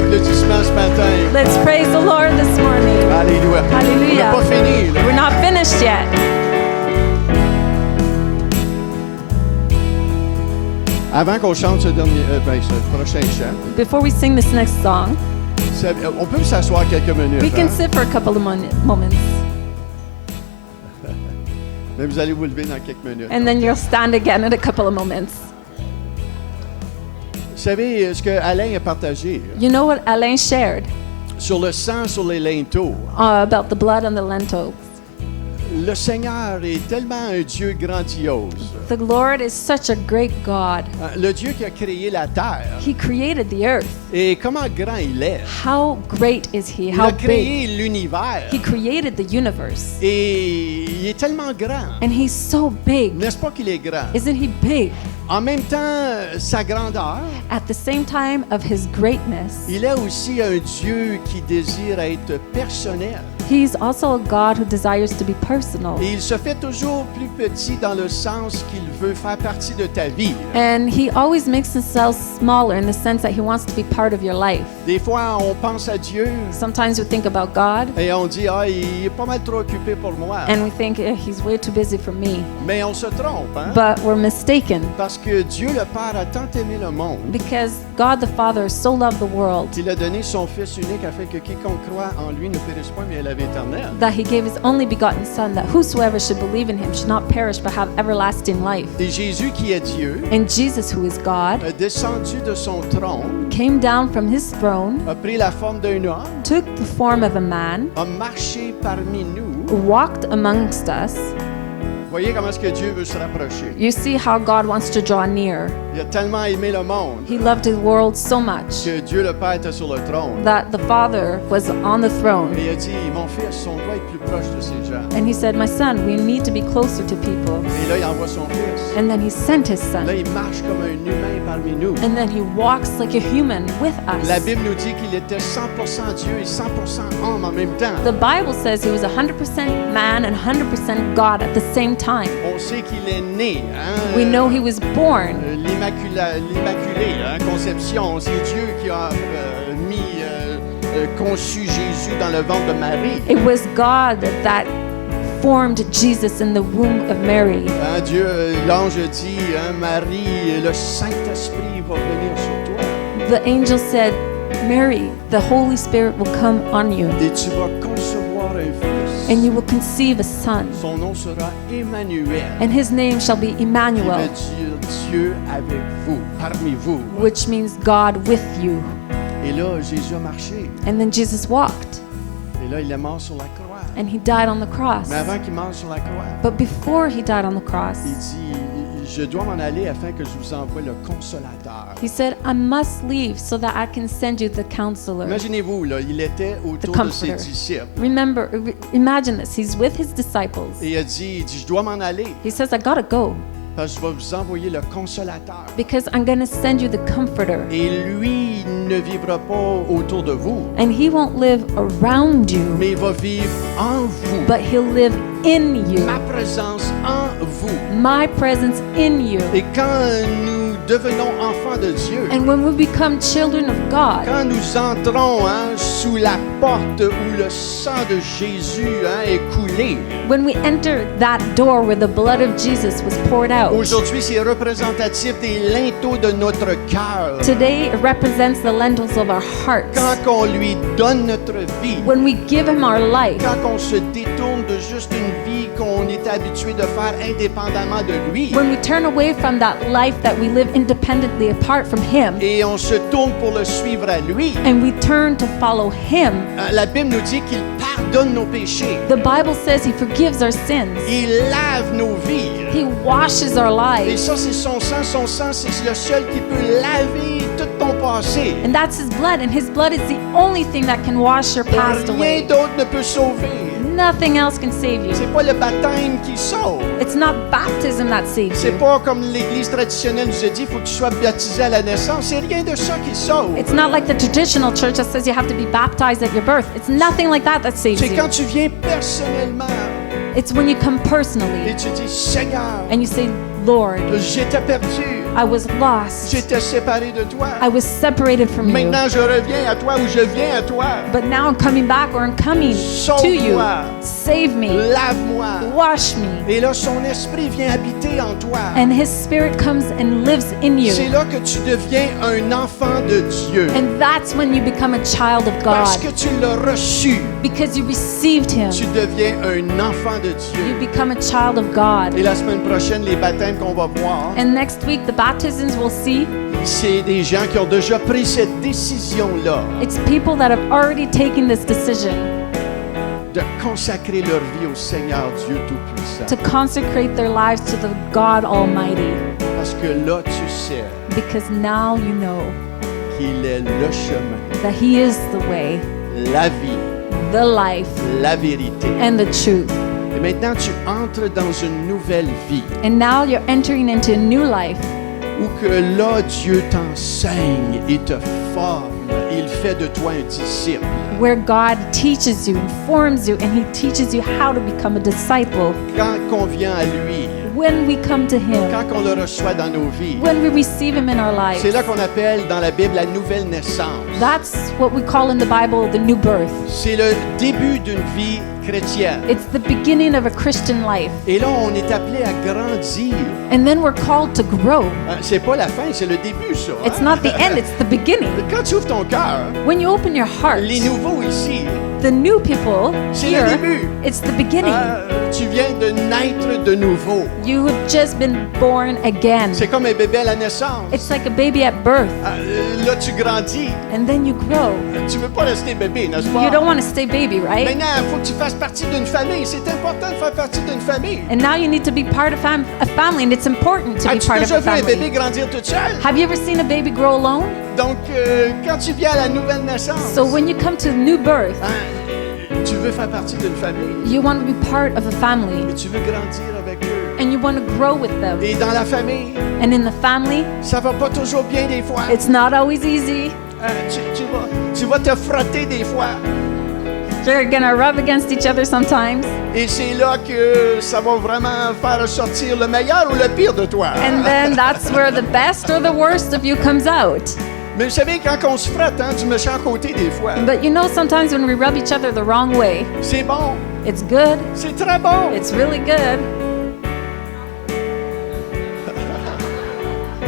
applaudissements ce matin. Let's praise the Lord this morning. Alléluia. Hallelujah. On n'a pas fini. Là. We're not finished yet. Avant qu'on chante ce prochain chant, Before we sing this next song, on peut s'asseoir quelques minutes. we can hein? sit for a couple of moments. Mais vous allez vous lever dans quelques minutes. And then you'll stand again in a couple of moments. Vous savez ce que Alain a partagé You know what Alain shared sur le sang sur les linteaux. about the blood on the lentils? Le Seigneur est tellement un Dieu grandiose. The Lord is such a great God. Le Dieu qui a créé la terre. He created the earth. Et comment grand il est. How great is He? Il How a big? créé l'univers. He created the universe. Et il est tellement grand. And He's so big. N'est-ce pas qu'il est grand? Isn't He big? En même temps, sa grandeur, At the same time of His greatness, il est aussi un Dieu qui désire être personnel. He's also a God who desires to be personal. Et il se fait toujours plus petit dans le sens qu'il veut faire partie de ta vie. And He always makes Himself smaller in the sense that He wants to be part of your life. Des fois, on pense à Dieu Sometimes we think about God et on dit, ah, il est pas mal trop occupé pour moi. and we think He's way too busy for me. Mais on se trompe, hein? But we're mistaken Parce que Dieu le Père a tant aimé le monde because God the Father so loved the world qu'il a donné son Fils unique afin que quiconque croit en lui ne périsse point, mais ait la vie éternelle. that He gave His only begotten Son, that whosoever should believe in Him should not perish but have everlasting life. Et Jésus, qui est Dieu, And Jesus, who is God, a descendu de son trône, came down from His throne, a pris la forme d'un homme, took the form of a man, a marché parmi nous. walked amongst us. Voyez comment est-ce que Dieu veut se rapprocher. You see how God wants to draw near. Il a tellement aimé le monde He loved His world so much que Dieu le Père était sur le trône. that the Father was on the throne. Et il a dit, mon fils, on doit être plus proche de ces gens. And He said, my son, we need to be closer to people. Et là, il envoie son fils. And then He sent His Là, Son. il marche comme un humain parmi nous. And then He walks like a human with La us. Bible nous dit qu'il était 100% Dieu et 100% homme en même temps. The Bible says He was 100% man and 100% God at the same time. On sait qu'il est né. Hein? We know He was born. L'Immaculée, hein? Conception. C'est Dieu qui a conçu Jésus dans le ventre de Marie. It was God that formed Jesus in the womb of Mary. Hein, Dieu, l'ange dit, hein, Marie, le Saint-Esprit va venir sur toi. The angel said, Mary, the Holy Spirit will come on you, Et tu vas concevoir un fils. and you will conceive a son, Son nom sera Emmanuel. and his name shall be Qui veut Emmanuel, dire Dieu avec vous, parmi vous. which means God with you. Et là, Jésus a marché. And then Jesus walked, Et là, il est mort sur la croix. and he died on the cross. Mais avant qu'il meure sur la croix, But before he died on the cross, il dit, je dois m'en aller afin que je vous envoie le consolateur. he said, I must leave so that I can send you the counselor. Imaginez-vous, là, il était autour de ses Comforter. disciples. Imagine this. He's with his disciples. Et il dit, je dois m'en aller He says, I gotta go parce que je vais vous envoyer le consolateur. because I'm gonna send you the comforter. Et lui ne vivra pas autour de vous, And he won't live around you, mais il va vivre en vous. but he'll live in you. Ma présence en vous. My presence in you. Et quand nous devenons enfants de Dieu, And when we become children of God, quand nous entrons sous la porte où le sang de Jésus est coulé, when we enter that door where the blood of Jesus was poured out, aujourd'hui c'est représentatif des linteaux de notre cœur. today it represents the lentils of our hearts. Quand on lui donne notre vie, When we give him our life, quand on se détourne de juste une vie qu'on est habitué de faire indépendamment de lui, when we turn away from that life that we live independently apart from him, et on se tourne pour le suivre à lui, and we turn to follow him, la Bible nous dit qu'il pardonne nos péchés. the Bible says he forgives our sins. Il lave nos vies. He washes our Et lives. ça, c'est son sang. Son sang, c'est le seul qui peut laver tout ton passé. And that's his blood, and his blood is the only thing that can wash your past Rien away. d'autre ne peut sauver. Nothing else can save you. C'est pas le baptême qui sauve. It's not baptism that saves C'est you. pas comme l'Église traditionnelle nous a dit, il faut que tu sois baptisé à la naissance. C'est rien de ça qui sauve. It's not like the traditional church that says you have to be baptized at your birth. It's nothing like that that saves C'est you. quand tu viens personnellement It's when you come et personally tu dis, Seigneur, and you say, Lord, j'étais perdu, I was lost. J'étais séparé de toi. I was separated from you. Maintenant, je reviens à toi ou je viens à toi. But now I'm coming back, or I'm coming to you. Sauve-moi. Save me. Lave-moi. Wash me. Et là, son esprit vient habiter en toi. And his spirit comes and lives in C'est you. là que tu deviens un enfant de Dieu. And that's when you become a child of Parce God. que tu l'as reçu, Because you received him. tu deviens un enfant de You Dieu. become a child of God. Et la semaine prochaine, les baptêmes qu'on va voir, And next week, the baptisms we'll see, c'est des gens qui ont déjà pris cette décision-là it's people that have already taken this decision de consacrer leur vie au Seigneur Dieu Tout-Puissant. to consecrate their lives to the God Almighty. Parce que là, tu sais Because now you know qu'il est le chemin, that he is the way, la vie, the life, la vérité. and the truth. Et maintenant, tu entres dans une nouvelle vie And now you're entering into a new life où que là, Dieu t'enseigne et te forme. Il fait de toi un disciple. where God teaches you, informs you, and he teaches you how to become a disciple. Quand on vient à lui, When we come to him, quand on le reçoit dans nos vies, when we receive him in our c'est lives, là qu'on appelle dans la Bible la nouvelle naissance. that's what we call in the Bible the new birth. C'est le début d'une vie chrétienne. It's the beginning of a Christian life. Et là, on est appelé à grandir. And then we're called to grow. C'est pas la fin, c'est le début, ça. It's not the end, it's the beginning. Quand tu ouvres ton cœur, When you open your heart, les nouveaux ici, the new people c'est le here, début. it's the beginning. Tu viens de naître de nouveau. You have just been born again. C'est comme un bébé à la naissance. It's like a baby at birth, Là, tu grandis. and then you grow. Tu veux pas rester bébé, n'est-ce pas? You don't want to stay baby, right? Maintenant, il faut que tu fasses partie d'une famille. C'est important de faire partie d'une famille. And now you need to be part of a family, and it's important to be As-tu part of déjà a vu un bébé family. grandir tout seul? Have you ever seen a baby grow alone? Donc, quand tu viens à la nouvelle naissance, So when you come to new birth, tu veux faire partie d'une famille. you want to be part of a family, Et tu veux grandir avec eux. and you want to grow with them. Et dans la famille, And in the family, ça va pas toujours bien des fois. it's not always easy. Tu vas te frotter des fois. You're gonna rub against each other sometimes. Et c'est là que ça va vraiment faire ressortir le meilleur ou le pire de toi. And then that's where the best or the worst of you comes out. Mais vous savez, quand on se frotte du méchant côté des fois, But you know, sometimes when we rub each other the wrong way, c'est bon. it's good. C'est très bon. It's really good.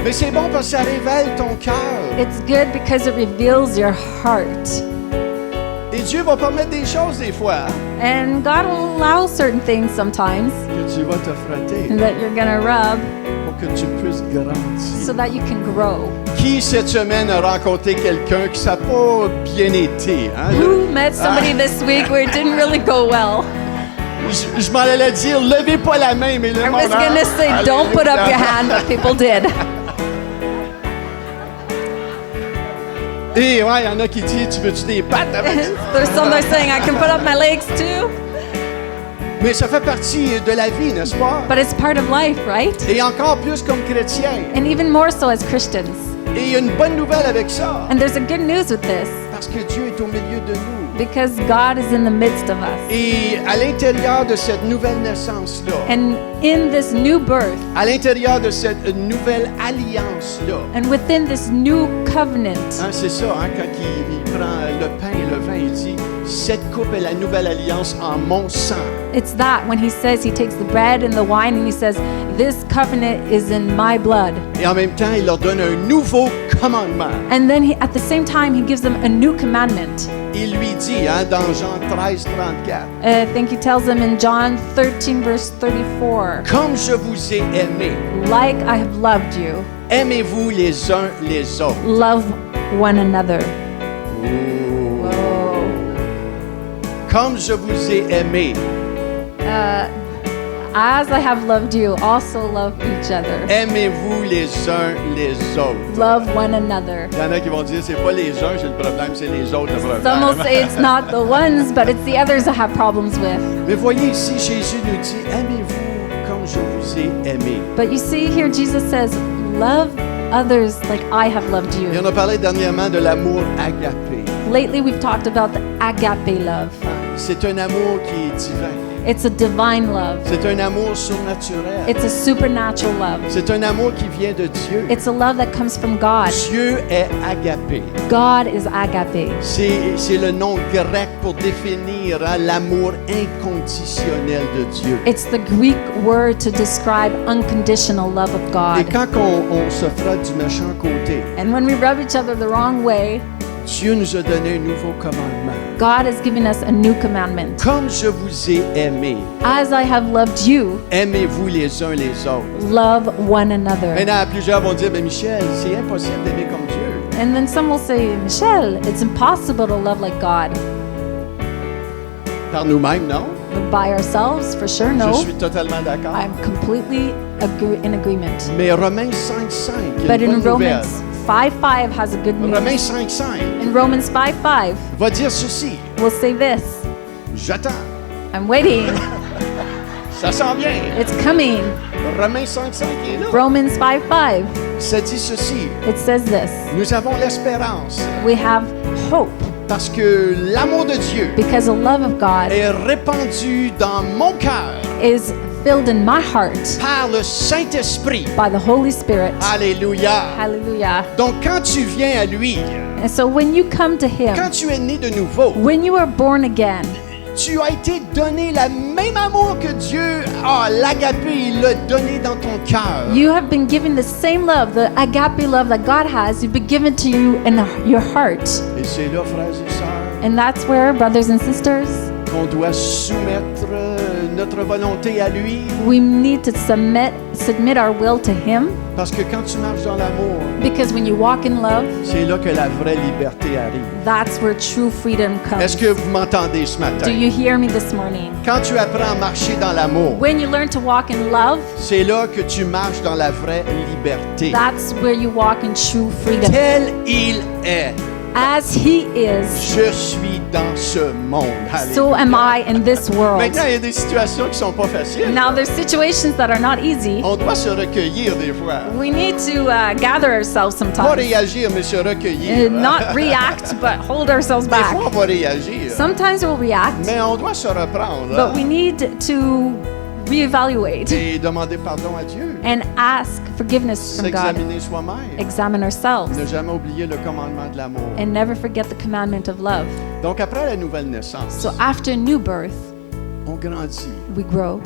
Mais c'est bon parce que ça révèle ton cœur. It's good because it reveals your heart. Et Dieu va permettre des choses des fois And God will allow certain things sometimes que tu vas te frotter that you're gonna rub pour que tu puisses grandir. so that you can grow. Qui cette semaine a rencontré quelqu'un qui ça n'a pas bien été? Hein? Who met somebody this week where it didn't really go well? Je m'en allais dire, levez pas la main, mais le I monde. was gonna say, don't put up your hand, but people did. Et ouais, il y en a qui disent, tu veux-tu des pattes avec ça? There's some that are saying, I can put up my legs too. Mais ça fait partie de la vie, n'est-ce pas? But it's part of life, right? Et encore plus comme chrétien. And even more so as Christians. Et il y a une bonne nouvelle avec ça. And there's a good news with this, Parce que Dieu est au milieu de nous. because God is in the midst of us. Et à l'intérieur de cette nouvelle naissance-là, And in this new birth, à l'intérieur de cette nouvelle alliance-là, and within this new covenant, hein, c'est ça, hein, quand il prend le pain et le vin, il dit, cette coupe est la nouvelle alliance en mon sang. it's that when he says he takes the bread and the wine and he says, this covenant is in my blood. Et en même temps, il leur donne un nouveau commandement. And then at the same time, he gives them a new commandment. Il lui dit, hein, dans Jean 13, 34, I think he tells them in John 13, verse 34, comme je vous ai aimé, like I have loved you, aimez-vous les uns les autres. love one another. Comme je vous ai aimé, As I have loved you, also love each other. aimez-vous les uns les autres. Love one another. Il y en a qui vont dire, c'est pas les uns, c'est le problème, c'est les autres le problème. Some will say it's not the ones, but it's the others I have problems with. Mais voyez ici, Jésus nous dit, aimez-vous comme je vous ai aimé. But you see here, Jesus says, love others like I have loved Et you. on a parlé dernièrement de l'amour agapé. Lately, we've talked about the agape love. C'est un amour qui est divin. It's a divine love. C'est un amour surnaturel. It's a supernatural love. C'est un amour qui vient de Dieu. It's a love that comes from God. Dieu est agapé. God is agape. C'est le nom grec pour définir l'amour inconditionnel de Dieu. It's the Greek word to describe unconditional love of Et God. quand on se frotte du méchant côté, And when we rub each other the wrong way, Dieu nous a donné un nouveau commandement. God has given us a new commandment. Comme je vous ai aimé, As I have loved you, aimez-vous les uns les autres. love one another. Maintenant, plusieurs vont dire, mais Michel, c'est impossible d'aimer comme Dieu. And then some will say, Michelle, it's impossible to love like God. Par nous-mêmes, non? By ourselves, for sure, Je no. suis totalement d'accord. I'm completely in agreement. Mais Romains 5.5, il y a But une in bonne nouvelle. Romans 5:5 has a good Romains news. 5.5 In Romans 5:5, va dire ceci. we'll say this. J'attends. I'm waiting. Ça s'en vient. It's coming. Romains 5.5 est là. Romans 5:5. Ça dit ceci. It says this. Nous avons l'espérance We have hope parce que l'amour de Dieu because the love of God est répandu dans mon cœur is filled in my heart par le Saint-Esprit. by the Holy Spirit. Alléluia. Hallelujah. Donc quand tu viens à lui, And so when you come to quand Him, tu es né de nouveau, when you are born again, tu as été donné le même amour que Dieu a, l'agapé, il l'a donné dans ton cœur. you have been given the same love, the agape love that God has. You've been given to you in your heart. Et c'est là, frères et sœurs, And that's where, brothers and sisters, qu'on doit soumettre notre volonté à lui. we need to submit our will to Him, Parce que quand tu marches dans l'amour, because when you walk in love, c'est là que la vraie liberté arrive. that's where true freedom Est-ce comes. que vous m'entendez ce Do matin? you hear me this morning? Quand tu apprends à marcher dans l'amour, When you learn to walk in love, c'est là que tu marches dans la vraie liberté. that's where you walk in true freedom. Tel il est, As He is, je suis dans ce monde. so Alléluia. am I in this world. Maintenant, il y a des situations qui sont pas faciles. Now, there's situations that are not easy. On doit se recueillir des fois. We need to gather ourselves Pas sometimes. réagir, mais se recueillir. Not react, but hold ourselves Des back. fois, on va réagir. Sometimes we'll react, Mais on doit se reprendre but we need to reevaluate et demander pardon à Dieu. and ask forgiveness from God. S'examiner soi-même. Examine ourselves Ne jamais oublier le commandement de l'amour. and never forget the commandment of love. Donc, après la nouvelle naissance, So after new birth, on grandit. we grow.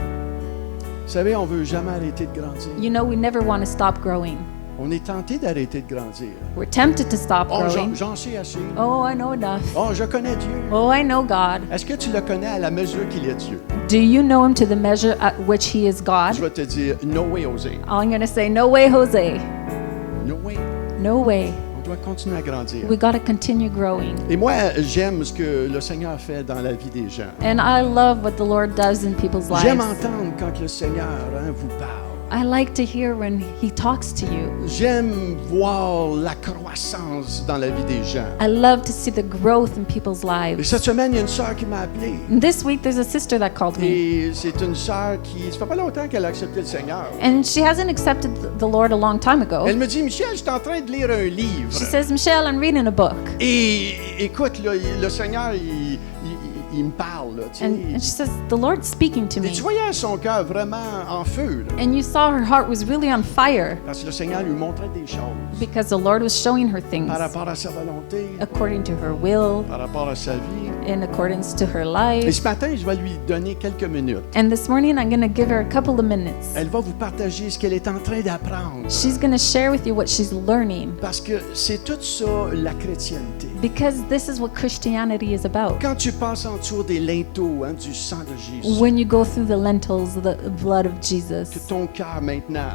Vous savez, on veut jamais arrêter de grandir. You know, we never want to stop growing. On est tenté d'arrêter de grandir. We're tempted to stop Oh, growing. j'en sais assez. Oh, I know enough. Oh, je connais Dieu. Oh, I know God. Est-ce que tu le connais à la mesure qu'il est Dieu? Do you know Him to the measure at which He is God? Je vais te dire, no way, José. I'm going to say, no way, Jose. No way. No way. On doit continuer à grandir. We got to continue growing. Et moi, j'aime ce que le Seigneur fait dans la vie des gens. And I love what the Lord does in people's J'aime lives. entendre quand le Seigneur vous parle. I like to hear when He talks to you. J'aime voir la croissance dans la vie des gens. I love to see the growth in people's Et lives. cette semaine, il y a une sœur qui m'a appelé. And this week, there's a sister that called me. Et c'est une sœur qui, ça fait pas longtemps qu'elle a accepté le Seigneur. And she hasn't accepted the Lord a long time ago. Elle me dit, Michel, je suis en train de lire un livre. She says, Michelle, I'm reading a book. Et écoute, là, le Seigneur, il me parle. Là, tu sais. And she says, the Lord's speaking to Et me. tu voyais son cœur vraiment en feu. Là, And you saw her heart was really on fire parce que le Seigneur lui montrait des choses because the Lord was showing her things par rapport à sa volonté, according to her will, par rapport à sa vie. in accordance to her Et life. ce matin, je vais lui donner quelques minutes. And this morning, I'm going to give her a couple of minutes. Elle va vous partager ce qu'elle est en train d'apprendre. She's going to share with you what she's learning Parce que c'est tout ça, la chrétienté. because this is what Christianity is about. Quand tu passes en dessous des linteaux du sang de Jésus, When you go through the lentils, the blood of que Jesus, ton cœur maintenant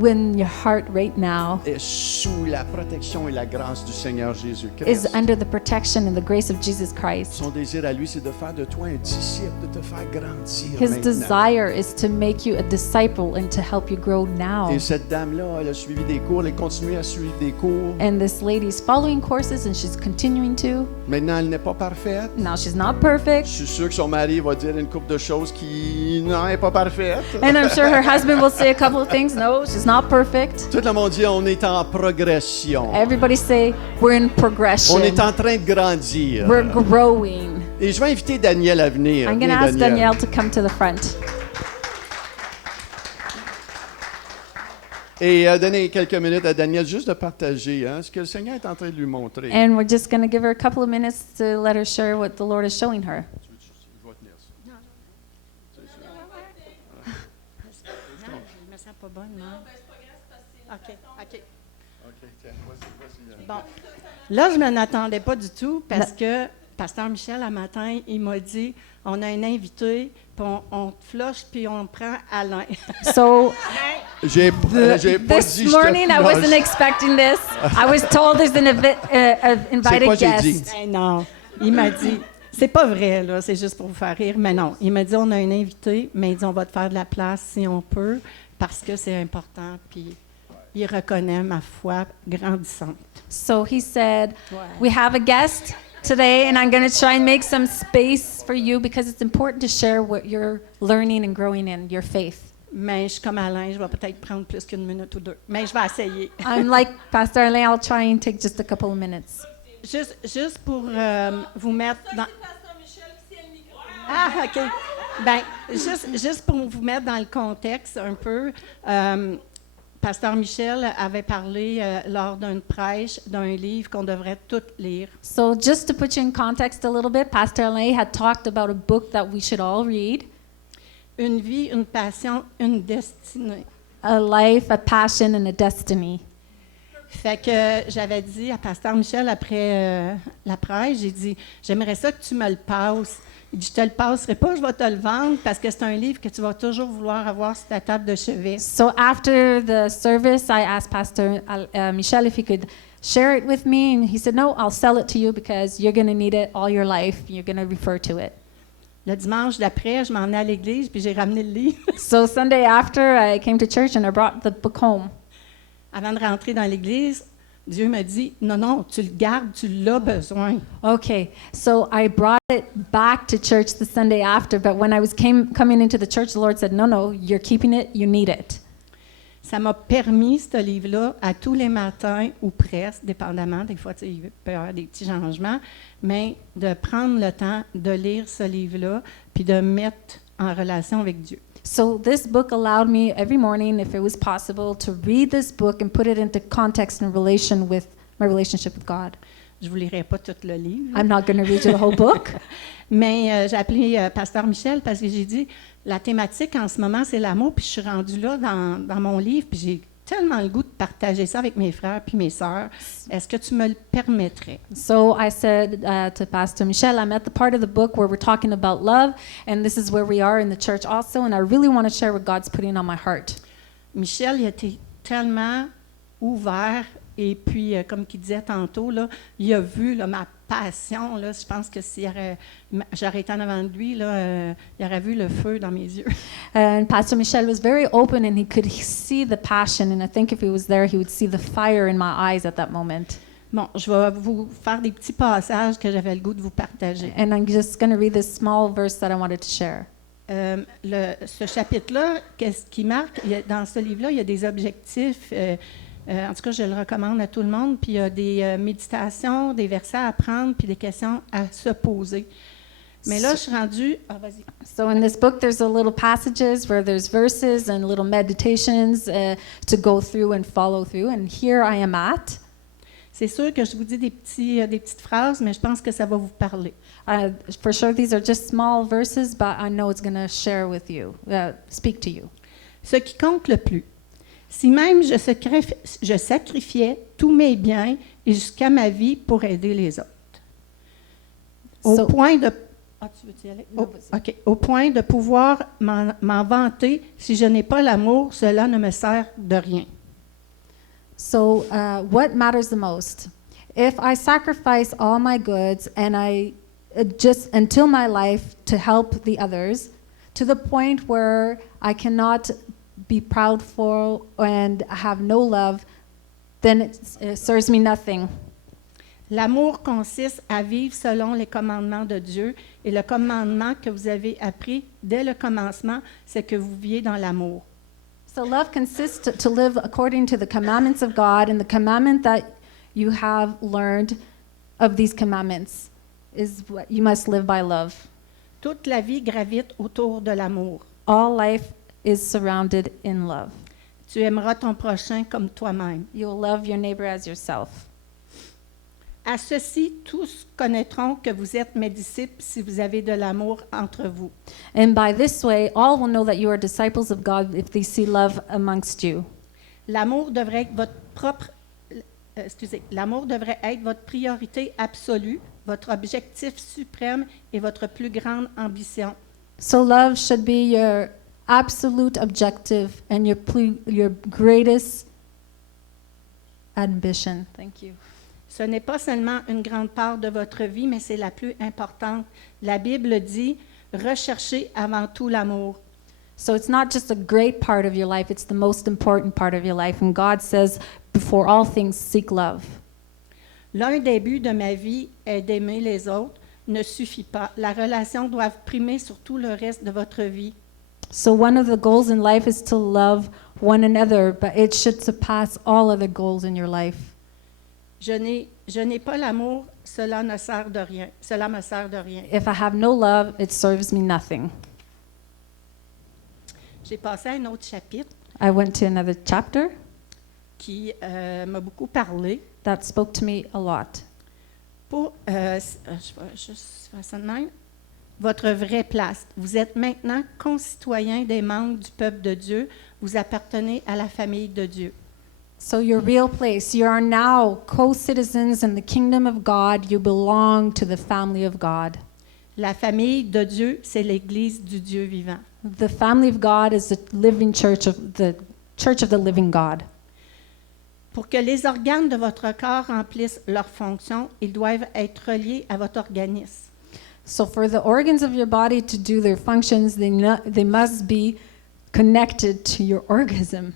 when your heart right now est sous la protection et la grâce du Seigneur is Jésus-Christ. under the protection and the grace of Jesus Christ. Son désir à lui, c'est de faire de toi un disciple, de te faire grandir His maintenant. desire is to make you a disciple and to help you grow now. Et cette dame-là, elle a suivi des cours, elle continue à suivre des cours. And this lady's following courses and she's continuing to. Maintenant, elle n'est pas parfaite. Now, she's not perfect. Je suis sûr que son mari va dire une couple de choses qui n'est pas parfaite. And I'm sure her husband will say a couple of things. No, she's not perfect. Tout le monde dit on est en progression. Everybody say, we're in On progression. est en train de grandir. We're growing. Et je vais inviter Daniel à venir. I'm going to Viens, ask Danielle to come to the front. Et donner quelques minutes à Daniel juste de partager ce que le Seigneur est en train de lui montrer. And we're just going to give her a couple of minutes to let her share what the Lord is showing her. Je vais tenir ça. Je me sens pas bonne, non? OK. OK, tiens, vas-y. Bon. Là, je ne m'en attendais pas du tout parce que Pasteur Michel, un matin, il m'a dit on a un invité, puis on te flush, puis on prend Alain. So J'ai pas this dit morning, I wasn't expecting. expecting this. I was told there's an invited quoi j'ai dit. guest. Ben non, il m'a dit c'est pas vrai, là, c'est juste pour vous faire rire, mais non. Il m'a dit on a un invité, mais il dit on va te faire de la place si on peut, parce que c'est important, puis il reconnaît ma foi grandissante. So he said, Ouais. we have a guest today, and I'm going to try and make some space for you because it's important to share what you're learning and growing in, your faith. Mais je suis comme Alain, je vais peut-être prendre plus qu'une minute ou deux, mais je vais essayer. I'm like Pastor Alain, I'll try and take just a couple of minutes. Juste pour vous mettre dans... Ah, OK. Ben, juste pour vous mettre dans le contexte un peu, Pasteur Michel avait parlé lors d'une prêche d'un livre qu'on devrait tous lire. So just to put you in context a little bit, Pastor Alain had talked about a book that we should all read, Une vie, une passion, une destinée. A Life, a Passion, and a Destiny. Fait que j'avais dit à Pasteur Michel après la prêche, j'ai dit, j'aimerais ça que tu me le passes. Il dit, je te le passerai pas, je vais te le vendre parce que c'est un livre que tu vas toujours vouloir avoir sur ta table de chevet. So after the service, I asked Pastor Michel if he could share it with me, and he said, no, I'll sell it to you because you're going to need it all your life. You're going to refer to it. Le dimanche d'après, je m'en venais à l'église puis j'ai ramené le livre. So Sunday after, I came to church and I brought the book home. Avant de rentrer dans l'église, Dieu m'a dit, non, tu le gardes, tu l'as besoin. Okay, so I brought it back to church the Sunday after, but when I was coming into the church, the Lord said, no, you're keeping it, you need it. Ça m'a permis, ce livre-là, à tous les matins, ou presque, dépendamment, des fois, il peut y avoir des petits changements, mais de prendre le temps de lire ce livre-là, puis de me mettre en relation avec Dieu. So this book allowed me every morning, if it was possible, to read this book and put it into context and relation with my relationship with God. Je ne vous lirai pas tout le livre, I'm not going to read you the whole book, mais j'ai appelé Pasteur Michel parce que j'ai dit, la thématique en ce moment, c'est l'amour, puis je suis rendue là dans mon livre, puis j'ai tellement le goût de partager ça avec mes frères puis mes sœurs. Est-ce que tu me le permettrais? So I said to Pastor Michel, I'm at the part of the book where we're talking about love, and this is where we are in the church also, and I really want to share what God's putting on my heart. Michel, il était tellement ouvert, et puis, comme il disait tantôt, là, il a vu là, ma passion. Là, je pense que si j'aurais été en avant de lui, là, il aurait vu le feu dans mes yeux. And Pastor Michel was very open, and he could see the passion, and I think if he was there, he would see the fire in my eyes at that moment. Bon, je vais vous faire des petits passages que j'avais le goût de vous partager. And I'm just going to read this small verse that I wanted to share. Ce chapitre-là, qu'est-ce qui marque? Dans ce livre-là, il y a des objectifs. En tout cas, je le recommande à tout le monde. Puis il y a des méditations, des versets à apprendre, puis des questions à se poser. Mais là, je suis rendue... Ah, vas-y. So in this book, there's a little passages where there's verses and little meditations to go through and follow through. And here I am at. C'est sûr que je vous dis des petites phrases, mais je pense que ça va vous parler. For sure, these are just small verses, but I know it's going to share with you, speak to you. Ce qui compte le plus. Si même je sacrifiais tous mes biens et jusqu'à ma vie pour aider les autres. Au point de... Ah, tu veux-tu y aller? OK. Au point de pouvoir m'en vanter, si je n'ai pas l'amour, cela ne me sert de rien. So what matters the most? If I sacrifice all my goods and I just until my life to help the others, to the point where I cannot be proud for and have no love, then it serves me nothing. L'amour consiste à vivre selon les commandements de Dieu, et le commandement que vous avez appris dès le commencement, c'est que vous viviez dans l'amour. So love consists to live according to the commandments of God, and the commandment that you have learned of these commandments is what you must live by love. Toute la vie gravite autour de l'amour. All life is surrounded in love. Tu aimeras ton prochain comme toi-même. You'll love your neighbor as yourself. À ceci, tous connaîtront que vous êtes mes disciples si vous avez de l'amour entre vous. And by this way, all will know that you are disciples of God if they see love amongst you. L'amour devrait être l'amour devrait être votre priorité absolue, votre objectif suprême et votre plus grande ambition. So love should be your absolute objective and your greatest ambition. Thank you. Ce n'est pas seulement une grande part de votre vie, mais c'est la plus importante. La Bible dit, recherchez avant tout l'amour. So it's not just a great part of your life, it's the most important part of your life. And God says, before all things, seek love. L'un des buts de ma vie est d'aimer les autres, ne suffit pas. La relation doit primer sur tout le reste de votre vie. So one of the goals in life is to love one another, but it should surpass all other goals in your life. Je n'ai pas l'amour, cela ne sert de rien. Cela me sert de rien. If I have no love, it serves me nothing. J'ai passé à un autre chapitre I went to another chapter qui m'a beaucoup parlé. that spoke to me a lot. Je vais juste faire ça de même. Votre vraie place. Vous êtes maintenant concitoyens des membres du peuple de Dieu. Vous appartenez à la famille de Dieu. So your real place, you are now co-citizens in the kingdom of God. You belong to the family of God. La famille de Dieu, c'est l'Église du Dieu vivant. The family of God is the living church of the living God. Pour que les organes de votre corps remplissent leur fonction, ils doivent être reliés à votre organisme. So for the organs of your body to do their functions, they must be connected to your organism.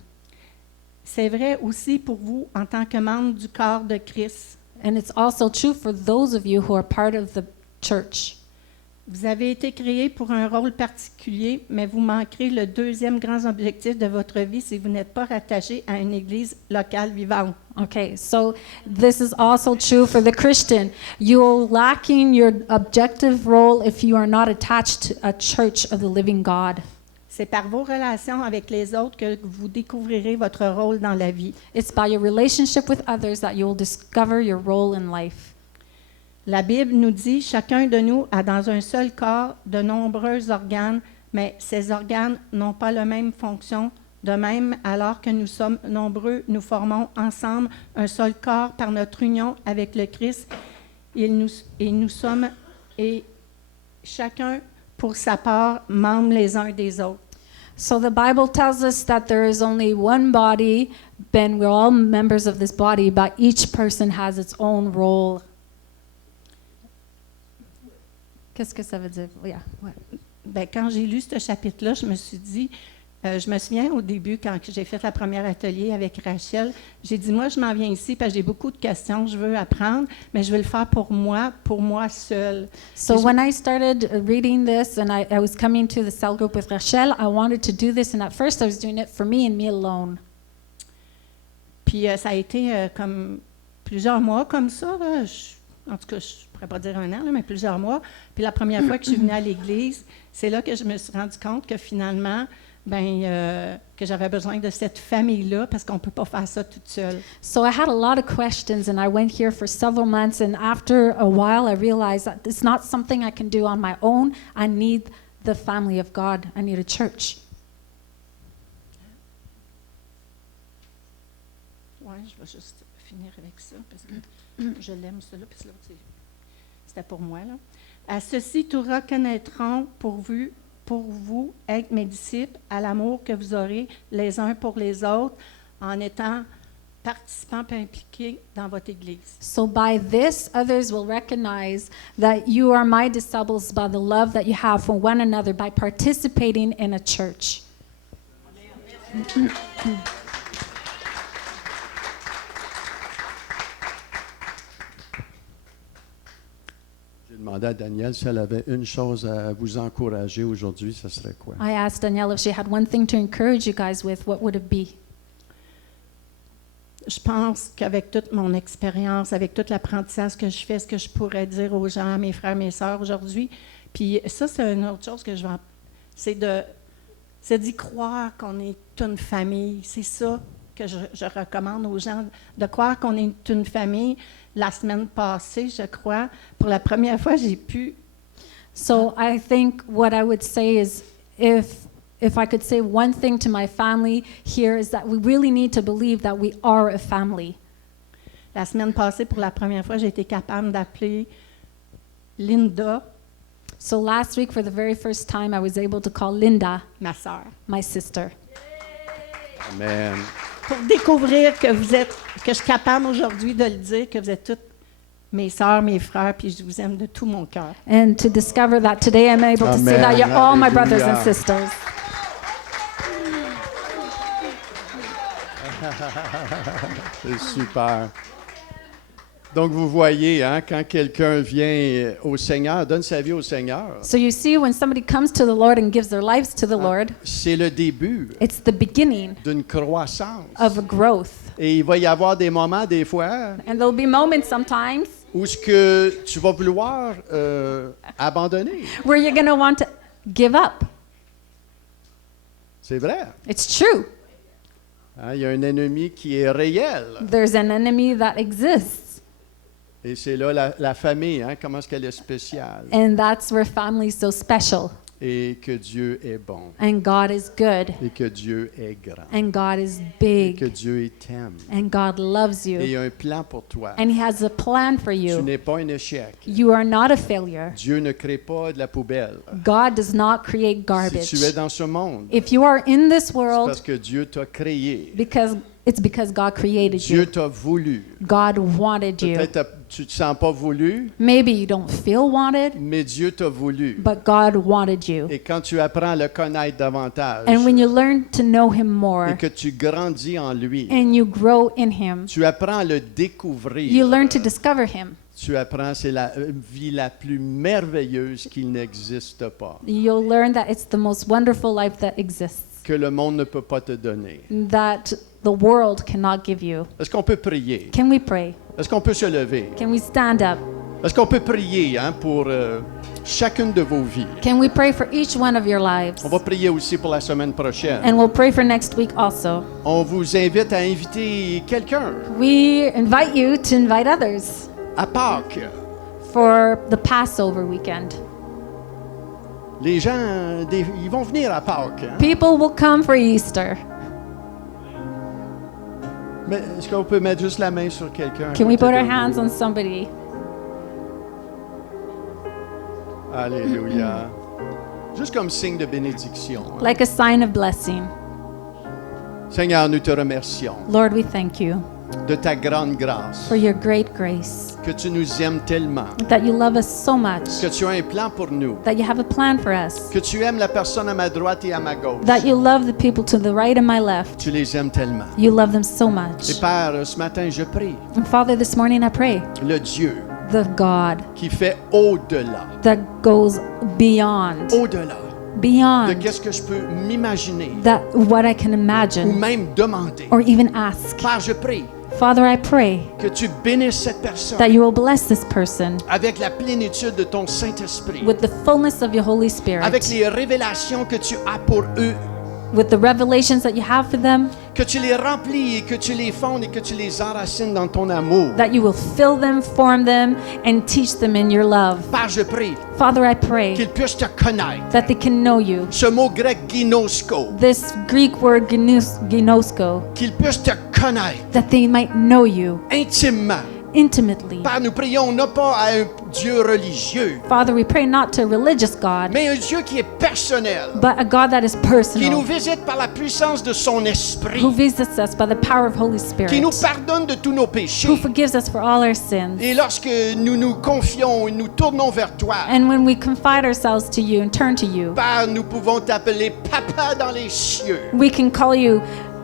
C'est vrai aussi pour vous en tant que membre du corps de Christ. And it's also true for those of you who are part of the church. Vous avez été créés pour un rôle particulier, mais vous manquerez le deuxième grand objectif de votre vie si vous n'êtes pas rattaché à une église locale vivante. Okay, so this is also true for the Christian. You're lacking your objective role if you are not attached to a church of the living God. C'est par vos relations avec les autres que vous découvrirez votre rôle dans la vie. It's by your relationship with others that you will discover your role in life. La Bible nous dit, chacun de nous a dans un seul corps de nombreux organes, mais ces organes n'ont pas la même fonction. De même, alors que nous sommes nombreux, nous formons ensemble un seul corps par notre union avec le Christ, et nous sommes, et chacun pour sa part, membres les uns des autres. So the Bible tells us that there is only one body, and we're all members of this body, but each person has its own role. Qu'est-ce que ça veut dire? Yeah. What? Ben, quand j'ai lu ce chapitre-là, je me suis dit, je me souviens au début, quand j'ai fait la première atelier avec Rachel, j'ai dit, moi, je m'en viens ici parce que j'ai beaucoup de questions, je veux apprendre, mais je veux le faire pour moi seule. So when I started reading this and I was coming to the cell group with Rachel, I wanted to do this, and at first I was doing it for me and me alone. Puis ça a été comme plusieurs mois comme ça, là. En tout cas, je ne pourrais pas dire un an, là, mais plusieurs mois. Puis la première fois que je suis venue à l'église, c'est là que je me suis rendu compte que finalement, que j'avais besoin de cette famille-là parce qu'on ne peut pas faire ça toute seule. So I had a lot of questions, and I went here for several months, and after a while I realized that it's not something I can do on my own. I need the family of God. I need a church. Oui, je vais juste finir avec ça parce que je l'aime, cela, puis l'autre, c'était pour moi, là. À ceci, tous reconnaîtront pour vous être mes disciples, à l'amour que vous aurez les uns pour les autres, en étant participants et impliqués dans votre Église. So by this, others will recognize that you are my disciples by the love that you have for one another by participating in a church. J'ai demandé à Danielle si elle avait une chose à vous encourager aujourd'hui, ce serait quoi? I asked Danielle if she had one thing to encourage you guys with, what would it be? je pense qu'avec toute mon expérience, avec tout l'apprentissage que je fais, ce que je pourrais dire aux gens, à mes frères, mes sœurs aujourd'hui, puis ça, c'est une autre chose que je vais... C'est d'y croire qu'on est une famille. C'est ça que je recommande aux gens, de croire qu'on est une famille. La semaine passée, je crois, pour la première fois, j'ai pu... So I think what I would say is if I could say one thing to my family here is that we really need to believe that we are a family. La semaine passée, pour la première fois, j'ai été capable d'appeler Linda, So last week, for the very first time, I was able to call Linda ma sœur, my sister. Amen. pour découvrir que je suis capable aujourd'hui de le dire, que vous êtes toutes mes sœurs, mes frères, puis je vous aime de tout mon cœur. And to discover that today I'm able to say Amen. that you're all my brothers and Hallelujah. sisters. C'est super. Donc, vous voyez, hein, quand quelqu'un vient au Seigneur, donne sa vie au Seigneur, So you see, when somebody comes to the Lord and gives their lives to the Lord, c'est le début it's the beginning d'une croissance. of a growth. Et il va y avoir des moments, des fois, And there'll be moments sometimes où ce que tu vas vouloir abandonner. where you're going to want to give up. C'est vrai. It's true. Hein, il y a un ennemi qui est réel. There's an enemy that exists. Et c'est là la famille, hein, comment est-ce qu'elle est spéciale. And that's where family is so special. Et que Dieu est bon. And God is good. Et que Dieu est grand. And God is Et que big. Dieu t'aime. And God loves Et il y you. a un plan pour toi. And He has a plan for Tu you. n'es pas un échec. You are not a failure. Dieu ne crée pas de la poubelle. God does not create garbage. Si tu es dans ce monde, If you are in this c'est world, parce que Dieu t'a créé. it's because God created Dieu you. t'a voulu. God wanted you. Peut-être tu ne te sens pas voulu, Maybe you don't feel wanted, mais Dieu t'a voulu. but God wanted you. Et quand tu apprends à le connaître davantage And when you learn to know Him et more que tu grandis en lui, and you grow in Him, tu apprends à le you découvrir. learn to discover Him. Tu apprends, c'est la vie la plus merveilleuse qu'il n'existe pas, You'll learn that it's the most wonderful life that exists, que le monde ne peut pas te donner. that the world cannot give you. Est-ce qu'on peut prier? Can we pray? Est-ce qu'on peut se lever? Can we stand up? Est-ce qu'on peut prier pour chacune de vos vies? Can we pray for each one of your lives? On va prier aussi pour la semaine prochaine. And we'll pray for next week also. On vous invite à inviter quelqu'un We invite you to invite others à Pâques. for the Passover weekend. Les gens, ils vont venir à Pâques. Hein? People will come for Easter. Mais est-ce qu'on peut mettre juste la main sur quelqu'un? à Can we côté put our de vous? hands on somebody? Alléluia. Juste comme signe de bénédiction. hein. Like a sign of blessing. Seigneur, nous te remercions Lord, we thank you de ta grande grâce, for your great grace, que tu nous aimes tellement, that you love us so much, que tu as un plan pour nous, that you have a plan for us, que tu aimes la personne à ma droite et à ma gauche. that you love the people to the right and my left. Tu les aimes tellement. You love them so Et much. Père, ce matin, je prie, And Father, this morning I pray, le Dieu the God qui fait au-delà, that goes beyond, au-delà de beyond qu'est-ce que je peux m'imaginer that what I can ou imagine même demander. or even ask. Père, je prie Father, I pray que tu bénisses cette personne that you will bless this person avec la plénitude de ton Saint-Esprit, with the fullness of your Holy avec Spirit, les révélations que tu as pour eux, with the revelations that you have for them, que tu les remplis et que tu les fondes et que tu les enracines dans ton amour. that you will fill them, form them, and teach them in your love. Père, je prie Father, I pray qu'ils puissent te connaître. that they can know you. Ce mot grec ginosko, This Greek word ginosko, qu'ils puissent te connaître that they might know you intimement. intimately. Père, nous prions non pas à un Dieu religieux, Father, we pray not to a religious God, mais un Dieu qui est personnel, but a God that is qui nous personal, visite par la puissance de son esprit, who visits us by the power of Holy qui nous Spirit, pardonne de tous nos who péchés. forgives us for all our sins. Et lorsque nous nous confions et nous tournons vers toi, And when we confide ourselves to you and turn to you, Père, nous pouvons t'appeler Papa dans les cieux. we can call you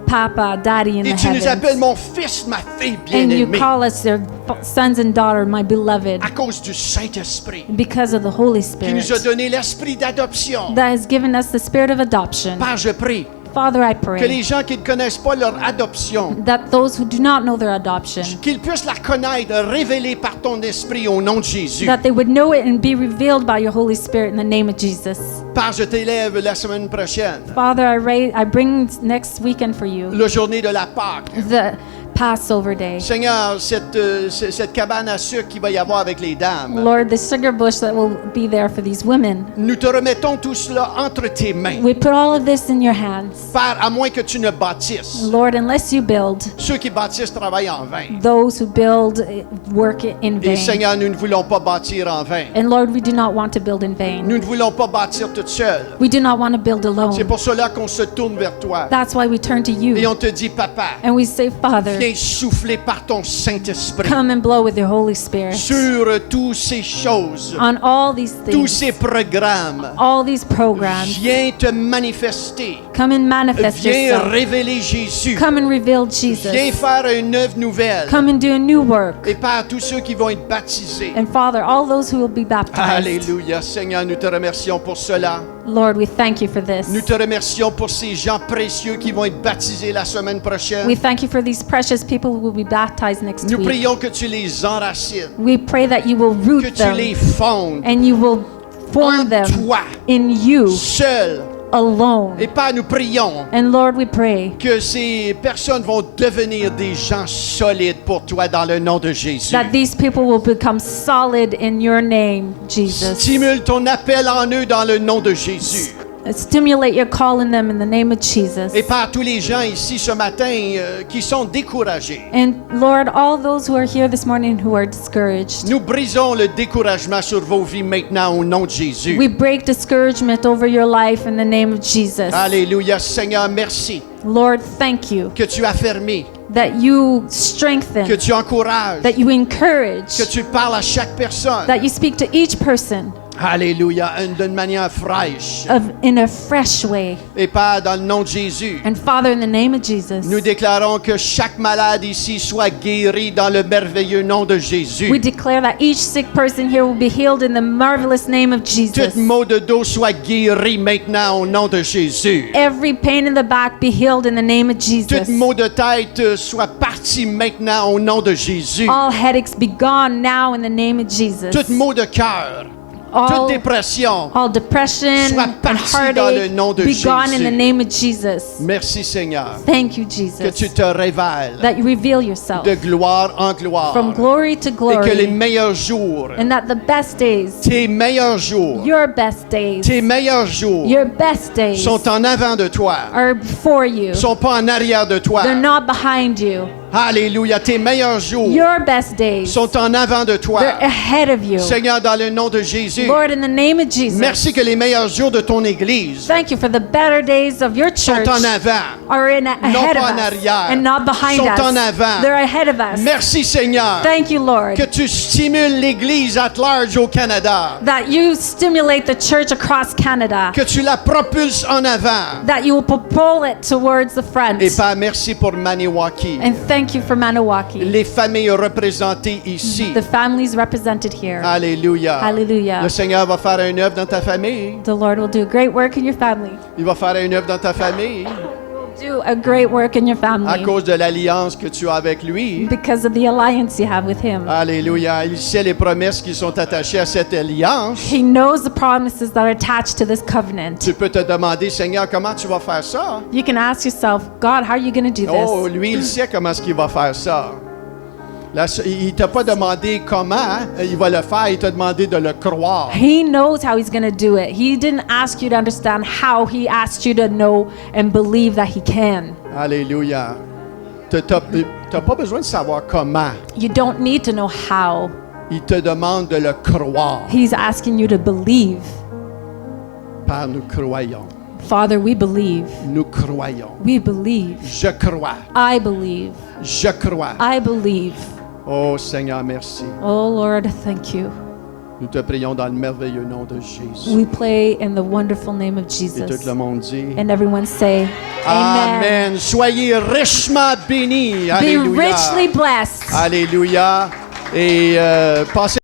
Papa, Daddy in Et the tu nous appelles heavens. mon fils, ma fille And you bien-aimée, call us your sons and daughter, my beloved, à cause du Saint-Esprit, because of the Holy qui nous a Spirit donné l'esprit d'adoption. that has given us the spirit of adoption. Père, je prie Father, I que pray les gens qui ne connaissent pas leur adoption, that those who do not know their adoption, qu'ils puissent la connaître, révélée par ton esprit au nom de Jésus. that they would know it and be revealed by your Holy Spirit in the name of Jesus. Père, je t'élève la semaine prochaine, Father, I bring next weekend for you la journée de la Pâque. the Passover day. Seigneur, cette cabane à sucre qu'il va y avoir avec les dames, Lord, the sugar bush that will be there for these women. nous te remettons tout cela entre tes mains. We put all of this in your hands. Père, à moins que tu ne bâtisses. Lord, unless you build, Ceux qui bâtissent travaillent en vain. those who build work in Et vain. Seigneur, nous ne voulons pas bâtir en vain. And Lord, we do not want to build in vain. Nous ne voulons pas bâtir toute seule. We do not want to build C'est alone. pour cela qu'on se tourne vers toi. That's why we turn to Et you on te dit, Papa, and we say, Father, viens souffler par ton Saint-Esprit come and blow with your Holy Spirit sur toutes ces choses, on all these tous things, ces programmes. all these programs. Viens te manifester. Come and manifest Viens yourself. révéler Jésus. Come and reveal Viens Jesus. faire une œuvre nouvelle. Come and do a new work. Et Père, tous ceux qui vont être baptisés. And Father, all those who will be baptized. Alléluia. Seigneur, nous te remercions pour cela. Lord, we thank you for this. Nous te remercions pour ces gens précieux qui vont être baptisés la semaine prochaine. We thank you for these precious people who will be baptized next Nous week. prions que tu les enracines, We pray that you will que root tu les them fondes and you will en form them toi, in you seul. alone. Et Père, nous prions And Lord, we pray que ces personnes vont devenir des gens solides pour toi dans le nom de Jésus. that these people will become solid in your name, Jesus. Stimule ton appel en eux dans le nom de Jésus. Stimulate your call in them in the name of Jesus. Et par tous les gens ici ce matin qui sont découragés, And Lord, all those who are here this morning who are discouraged, nous brisons le découragement sur vos vies maintenant au nom de Jésus. we break discouragement over your life in the name of Jesus. Alléluia. Seigneur, merci Lord, thank you que tu affermis, that you que strengthen, tu encourages, that you encourage, que tu parles à chaque personne. that you speak to each person Alléluia. D'une manière fraîche. in a fresh way. Et Père, dans le nom de Jésus, And Father, in the name of Jesus, nous déclarons que chaque malade ici soit guéri dans le merveilleux nom de Jésus. we declare that each sick person here will be healed in the marvelous name of Jesus. Tout mot de dos soit guéri maintenant au nom de Jésus. Every pain in the back be healed in the name of Jesus. Tout mot de tête soit parti maintenant au nom de Jésus. All headaches be gone now in the name of Jesus. Tout mot de cœur, toute All, dépression. all depression soit and parti dans le nom de heartache be gone in Jésus. the name of Jesus. Merci Seigneur, Thank you, que Jesus, tu te révèles that you reveal yourself de gloire en gloire. from glory to Et que les glory, meilleurs jours, and that the best days, tes meilleurs jours, your best days, tes meilleurs jours your best days sont en avant de toi, are before you. sont pas en arrière de toi. They're not behind you. Alléluia, tes meilleurs jours Your best days, sont en avant de toi. they're ahead of you. Seigneur, dans le nom de Jésus, Lord, in the name of Jesus, merci que les meilleurs jours de ton Église thank you for the better days of your sont church en avant. are ahead of pas en us arrière, and not behind sont us. en avant. They're ahead of us. Merci Seigneur, Thank you, Lord, que tu stimules l'Église at large au Canada, that you stimulate the church across Canada, que tu la propulses en avant. that you will propel it towards the front. Et Père, merci pour Maniwaki. And thank you for Maniwaki, Les familles représentées ici. the families represented here. Alléluia. Hallelujah. Le Seigneur va faire une œuvre dans ta famille. The Lord will do a great work in your family. Il va faire une œuvre dans ta famille Do a great work in your à family cause de l'alliance que tu as avec lui. because of the alliance you have with Him. Alléluia. Il sait les promesses qui sont attachées à cette alliance. He knows the promises that are attached to this covenant. Tu peux te demander, Seigneur, comment tu vas faire ça? You can ask yourself, God, how are you going to do Oh, this? lui, il sait comment est-ce qu'il va faire ça. Là, il t'a pas demandé comment il va le faire, il t'a demandé de le croire. He knows how He's going to do it. He didn't ask you to understand how, He asked you to know and believe that He can. Alléluia. T'as pas besoin de savoir comment. You don't need to know how. Il te demande de le croire. He's asking you to believe. Père, nous croyons. Father, we believe. Nous croyons. We believe. Je crois. I believe. Je crois. I believe. Oh Seigneur, merci. Oh Lord, thank you. Nous te prions dans le merveilleux nom de Jésus. We pray in the wonderful name of Et tout Jesus. le monde dit And everyone say, Amen. Amen. Soyez richement bénis. Be Alléluia. richly blessed. Alléluia. Et passez